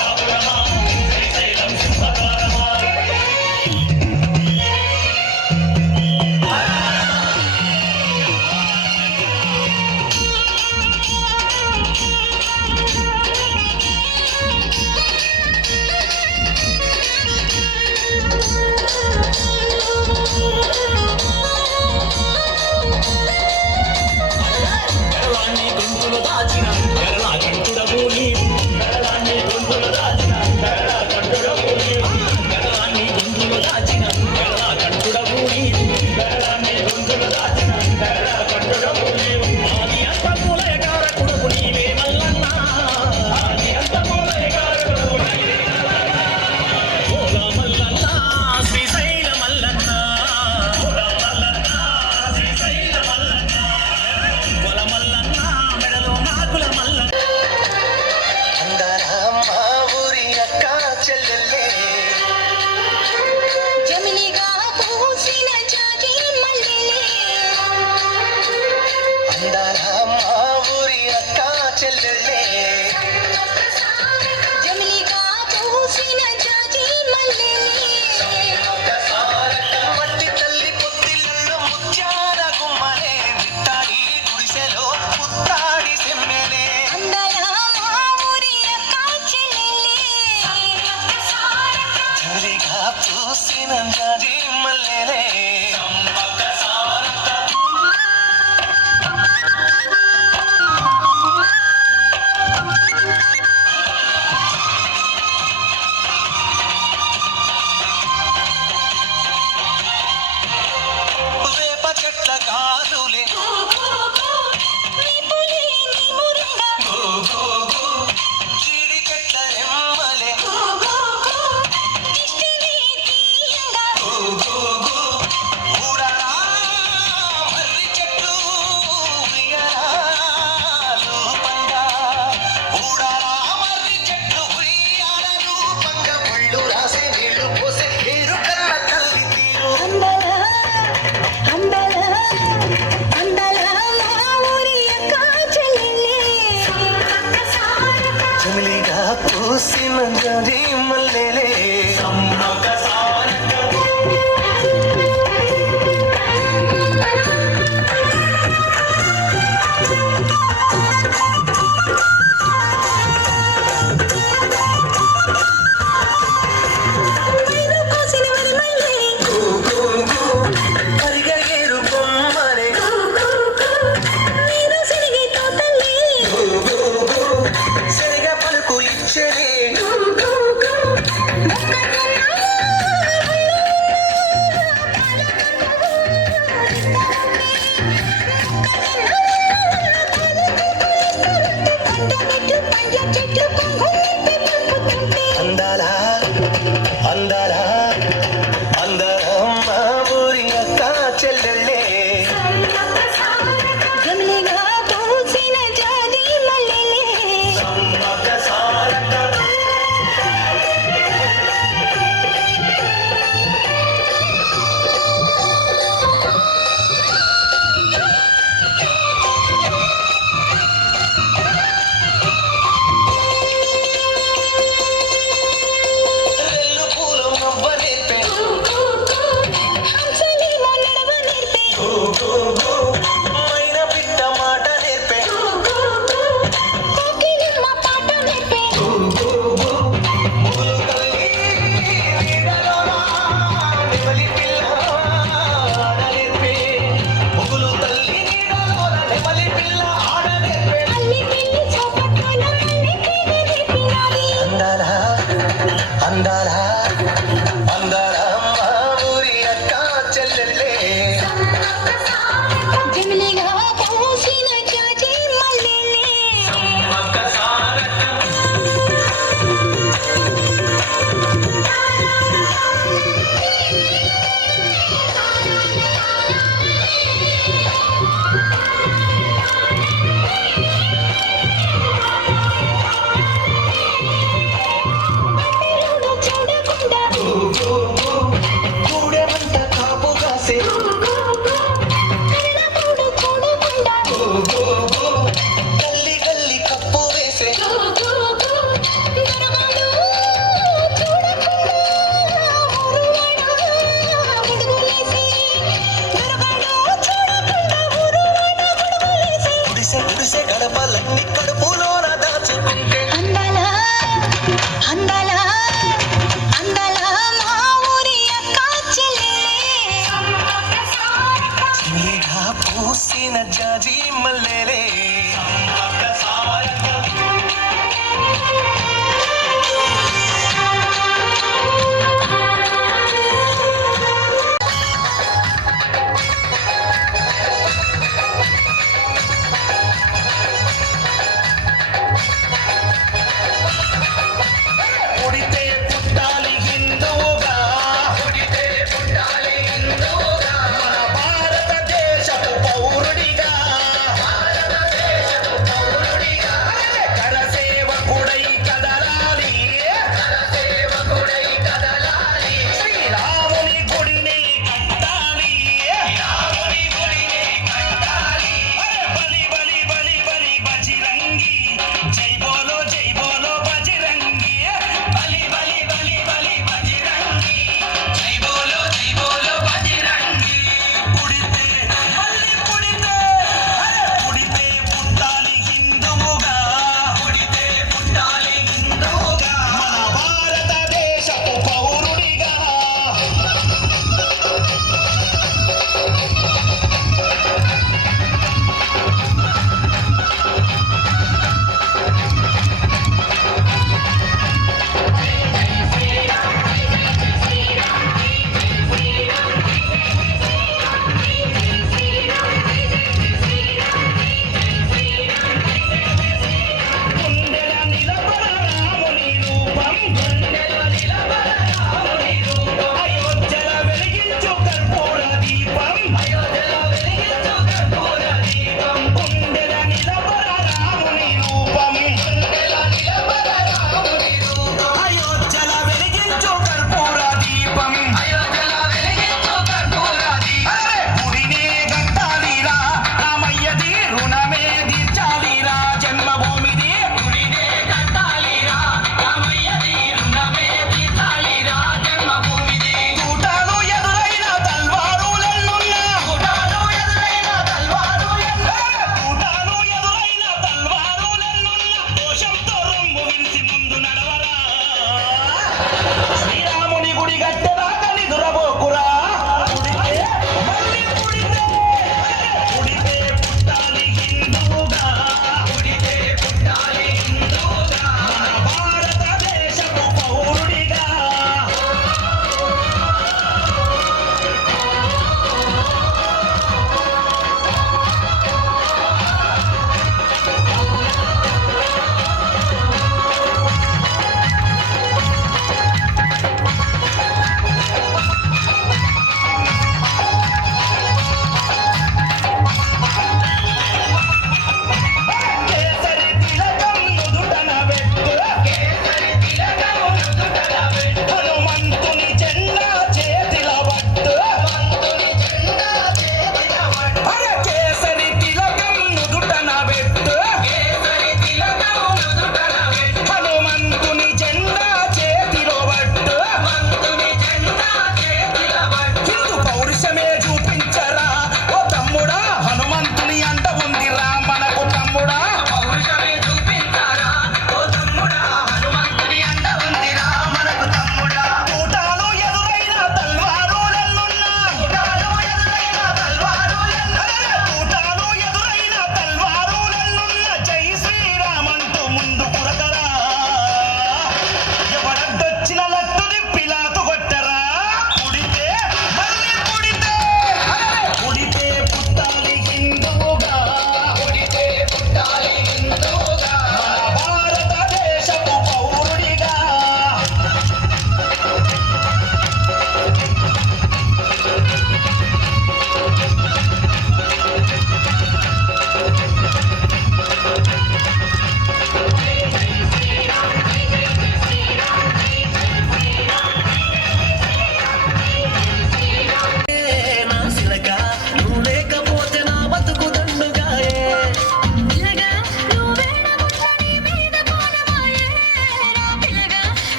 ప్రేమలన్నీ కడుపులోన దాచుకుంటే అందాల అందాల అందాల మా ఊరి అక్క చెల్లెలే నీగా పూసిన జాజి మల్లెలే పుడితే పుట్టాలి హిందువుగా మన భారతదేశపు పౌరుడిగా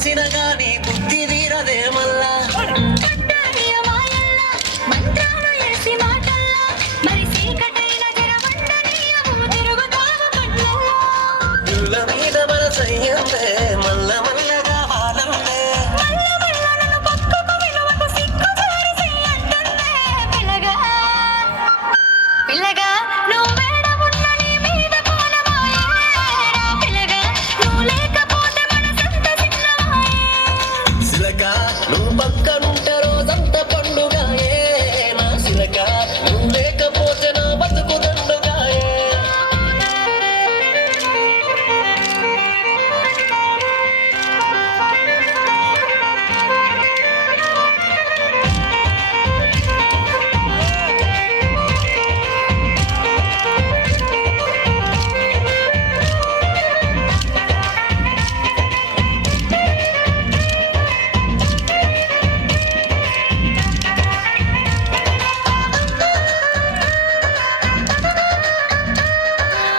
చూసిన గాని బుద్ధి తీరదే మల్లా కట్టాలియ మాయల్ల మంత్రాలు ఎసి మాటల్ల మరి సీకటైన జరవండనీయము తిరుగుతావు కళ్ళల్లో ఇళ్ళ మీద మనసయ్యందే మల్ల మల్లగా వాలందే మల్ల మల్ల నన్ను పక్కకు విలువకు సిక్కు చేసి అంటుందే పిల్లగా పిల్లగా నువ్వు వేడ ఉన్న నీ మీద కోలమాయే రా పిల్లగా నువ్వు లేకపోతే మనసంత చిన్నమాయే సిలక నువ్వు పక్కనుంటే రోజంత పండుగాయే నా సిలక నువ్వు లేకపోతే నా బతుకు దండుగాయే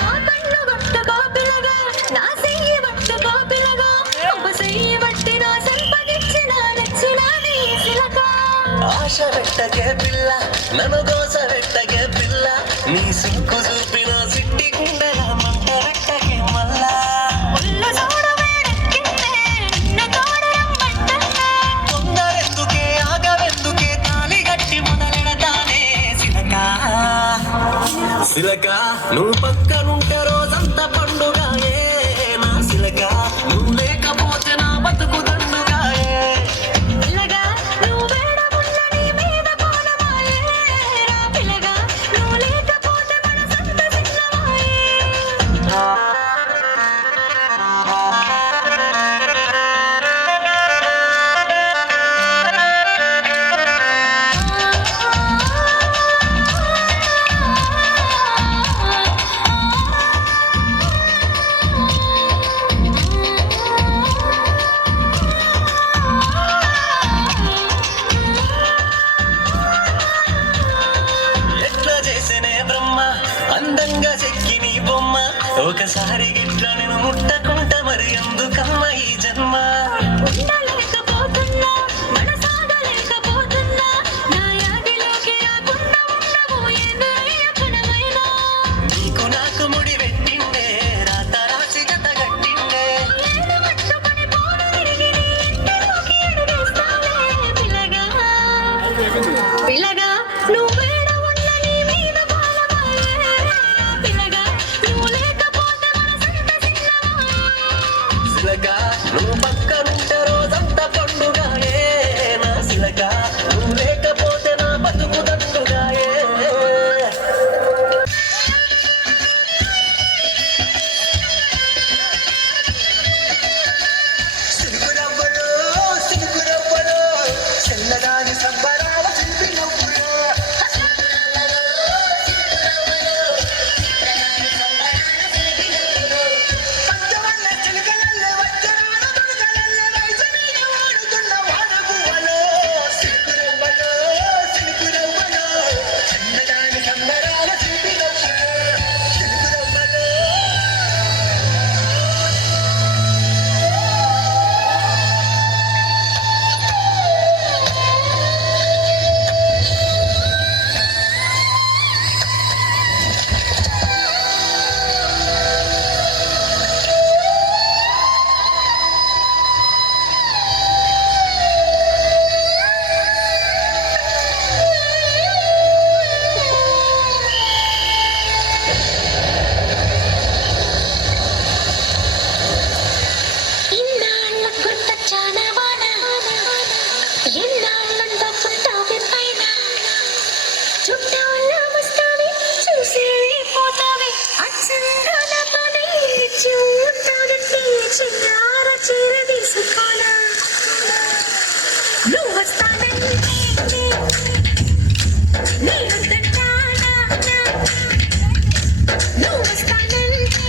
ఆ కన్ను పట్టుకో పిల్లగా నా చెయ్యి పట్టుకో పిల్లగా ఒక చెయ్యి పట్టి నా సంపదిచ్చిన నచ్చిన నీ సిలక ఆశ పెట్టగే పిల్ల నన్ను దోశ పెట్టగే పిల్ల నీ సిక్కు చూపిన సిట్టి గుండెల మంట పెట్టగే మల్లా ఒళ్ళ చూడ వేడెక్కిందే నిన్న తోడు రమ్మంటుందే తొందరెందుకే ఆగవెందుకే తాళి గట్టి మొదలెడతానే సిలక సిలక నువ్వు పక్కనుంటే రోజంతా పండుగాయే నా సిలక నువ్వు లేకపోతే నా బతుకు దండుగాయే పిల్లగా నువ్వు వేడ ఉన్న నీ మీద కోలమాయే రా పిల్లగా నువ్వు లేకపోతే మనసంత చిన్నమాయే ఎట్లా చేసినే బ్రహ్మ అందంగా చెక్కి నీ బొమ్మ ఒకసారి గిట్లా నేను ముట్టకుంట మరి ఎందుకమ్మ ఈ జన్మ ఉండలేకపోతున్నా మనసాగలేకపోతున్నా నా యాదిలోకి రాకుండా ఉండవు ఎన్నయ్య కణమైనా నీకు నాకు ముడి పెట్టిండే రాత రాసి గత గట్టిండే ఏడ పట్టుకొని పోను తిరిగి నీ ఇంటిలోకి అడుగేస్తావే పిల్లగా పిల్లగా నువ్వు వేడ ఉన్న నీ మీద కోలమాయే పిల్లగా నువ్వు లేకపోతే మనసంత చిన్నమాయే సిలక నువ్వు పక్కనుంటే రోజంతా పండుగాయే నా సిలక నువ్వు లేకపోతే నా బతుకు దండుగాయే సినుకురవ్వలో సినుకురవ్వలో చెల్లదాని సంబరాల చింపి నవ్వులో పంచవన్న చిలుకలల్లే వచ్చరాన తుడుకలల్లే వయసు మీద వాడుతున్న వానగువ్వలో సినుకురవ్వలో సినుకురవ్వలో చెల్లదాని సంబరాల చింపి నవ్వులో సినుకురవ్వలో ఇన్నాళ్ళ గుర్తొచ్చాన వాన ఎన్నాళ్ళంతా పుట్టావి పైన చుట్టాల వస్తావి చూసి పోతావి అచ్చంగా నాతోనే ఇచ్చి ఉంటానంటే చిన్నార చీర తీసుకోనా నువ్వు వస్తానంటే నీ వద్దంటానా నువ్వు వస్తానంటే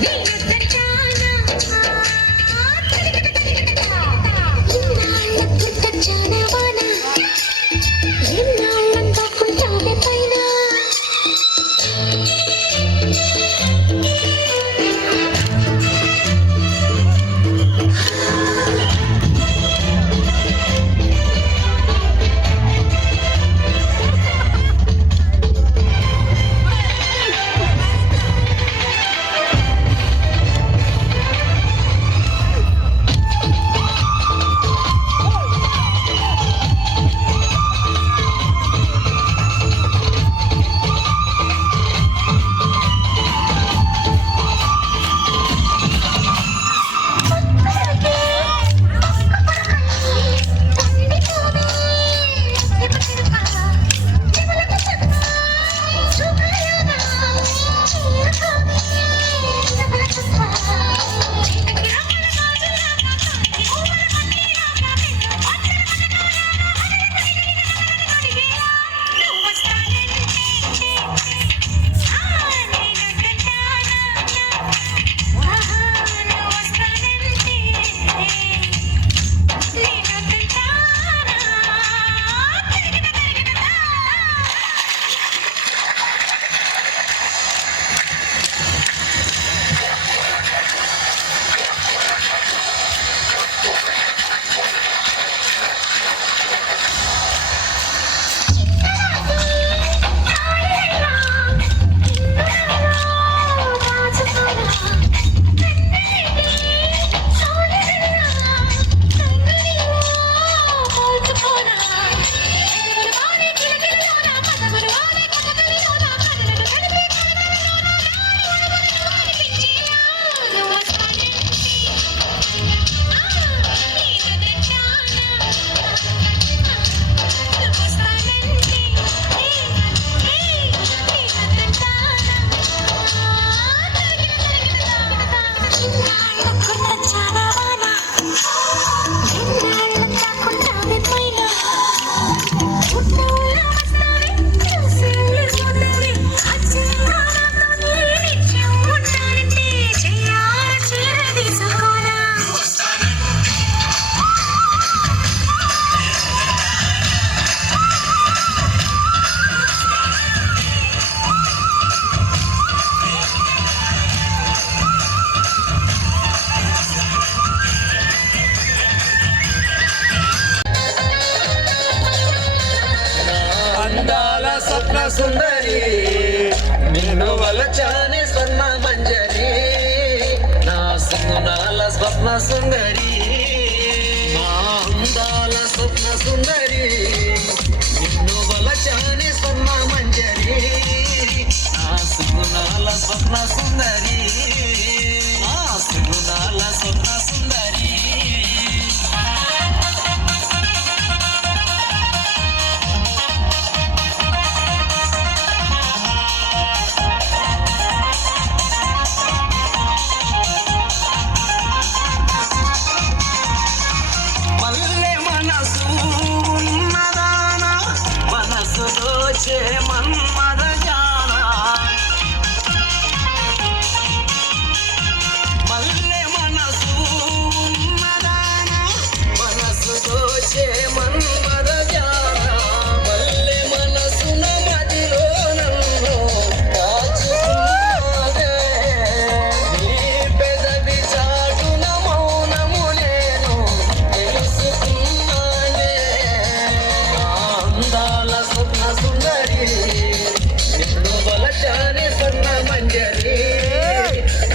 నీ వద్దంటానా ఇన్నాళ్ళ గుర్తొచ్చాన వాన ఎన్నాళ్ళంతా పుట్టావి పైన సుందరి నిన్ను వలచాని స్వర్ణ మంజరి నా సుగుణాల స్వప్న సుందరి నా అందాల స్వప్న సుందరి నిన్ను వలచాని స్వర్ణ మంజరి నా సుగుణాల స్వప్న సుందరి నా సుగుణాల స్వప్న సుందరి మల్లె మనసు ఉన్నదానా మనసు దోచే మన్మద జానా మల్లె మనసు ఉన్నదానా మనసు దోచే మన్మద జానా మల్లె మనసున మదిలో నన్ను కాచుకున్నదే నీ పెదవి చాటున మౌనము నేను తెలుసుకున్నానే నా అందాల స్వప్న సుందరి నిన్ను వలచాని స్వర్ణ మంజరి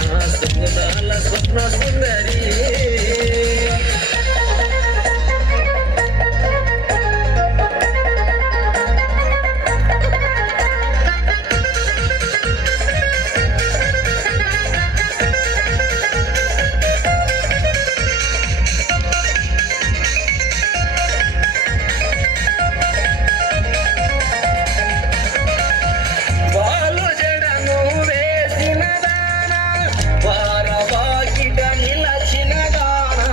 నా సుగుణాల స్వప్న సుందరి వాలు జడను వేసిన దానా వారవాకిట నిలచిన దానా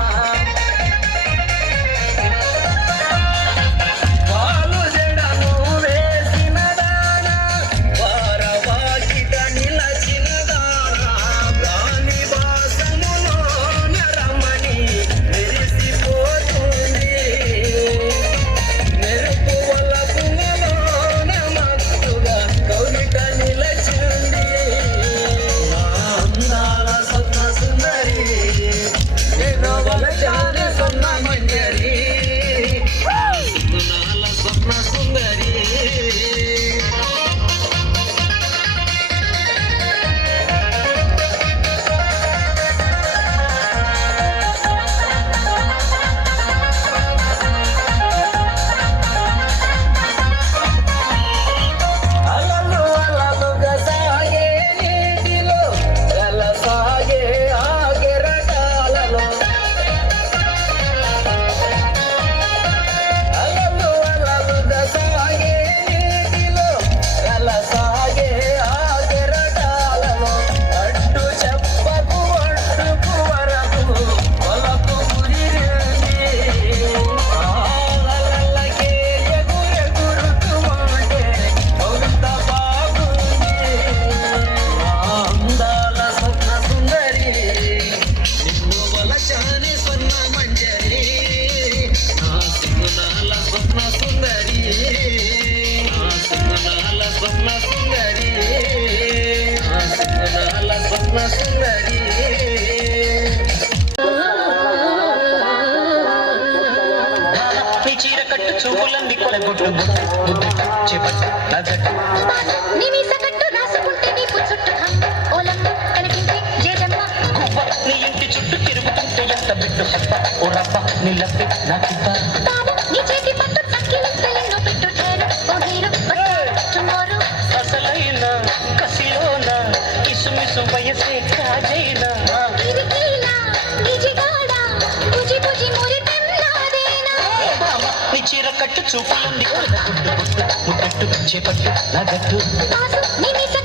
వాలు జడను వేసిన దానా వారవాకిట నిలచిన దానా రాణి వాసములో నరమణి మెరిసిపోతుంది మెరుపు వలపులోన మత్తుగా కౌలిక నిలచింది నా అందాల స్వప్న సుందరి నేను వలచాని స్వర్ణ మంజరి నా సుగుణాల స్వప్న సుందరి అలలు అలలుగా సాగే నీటిలో సాగే ఆగెరటాలలో అలలు అలలుగా సాగే నీటిలో సాగే ఆగెరటాలలో అడ్డు చెప్పకు అడ్డుకు వరకు వలకు మురిరింది అలలకే ఎగురెగురుతూ ఉంటే కొంత బాగుంది నా అందాల స్వప్న సుందరి నిన్ను వలచాని స్వర్ణ మంజరి నా సుగుణాల స్వప్న సుందరి నా సుగుణాల స్వప్న సుందరి నా సుగుణాల స్వప్న సుందరి నీ చీర కట్టు చూపులంది కొలగొట్టు ముద్దట చేపట్ట నగట్టు నీ మీస కట్టు రాసుకుంటే నీ పుచ్చుట్టు హమ్మ ఓలమ్మ కనిపించే జేజమ్మ గువ్వ నీ ఇంటి చుట్టూ తిరుగుతుంటే ఎంత బిడ్డు హబ్బ ఓ రబ్బ నీ లబ్బి నాకివ్వ బాబు నీ చేతి పట్టు తక్కిలింతలెన్నో పెట్టు ఠేరు ఓ హీరో టుమారో అసలైన కసిలోన ఇసుమిసు వయసే కాజైనా కిరికీలా గిజిగాడ బుజి బుజి మురిపెన్నాదేనా నీ చీర కట్టు చూపులంది కొలగొట్టు ముద్దట్టు చేపట్టు నగట్టు ఆసు నీ మీస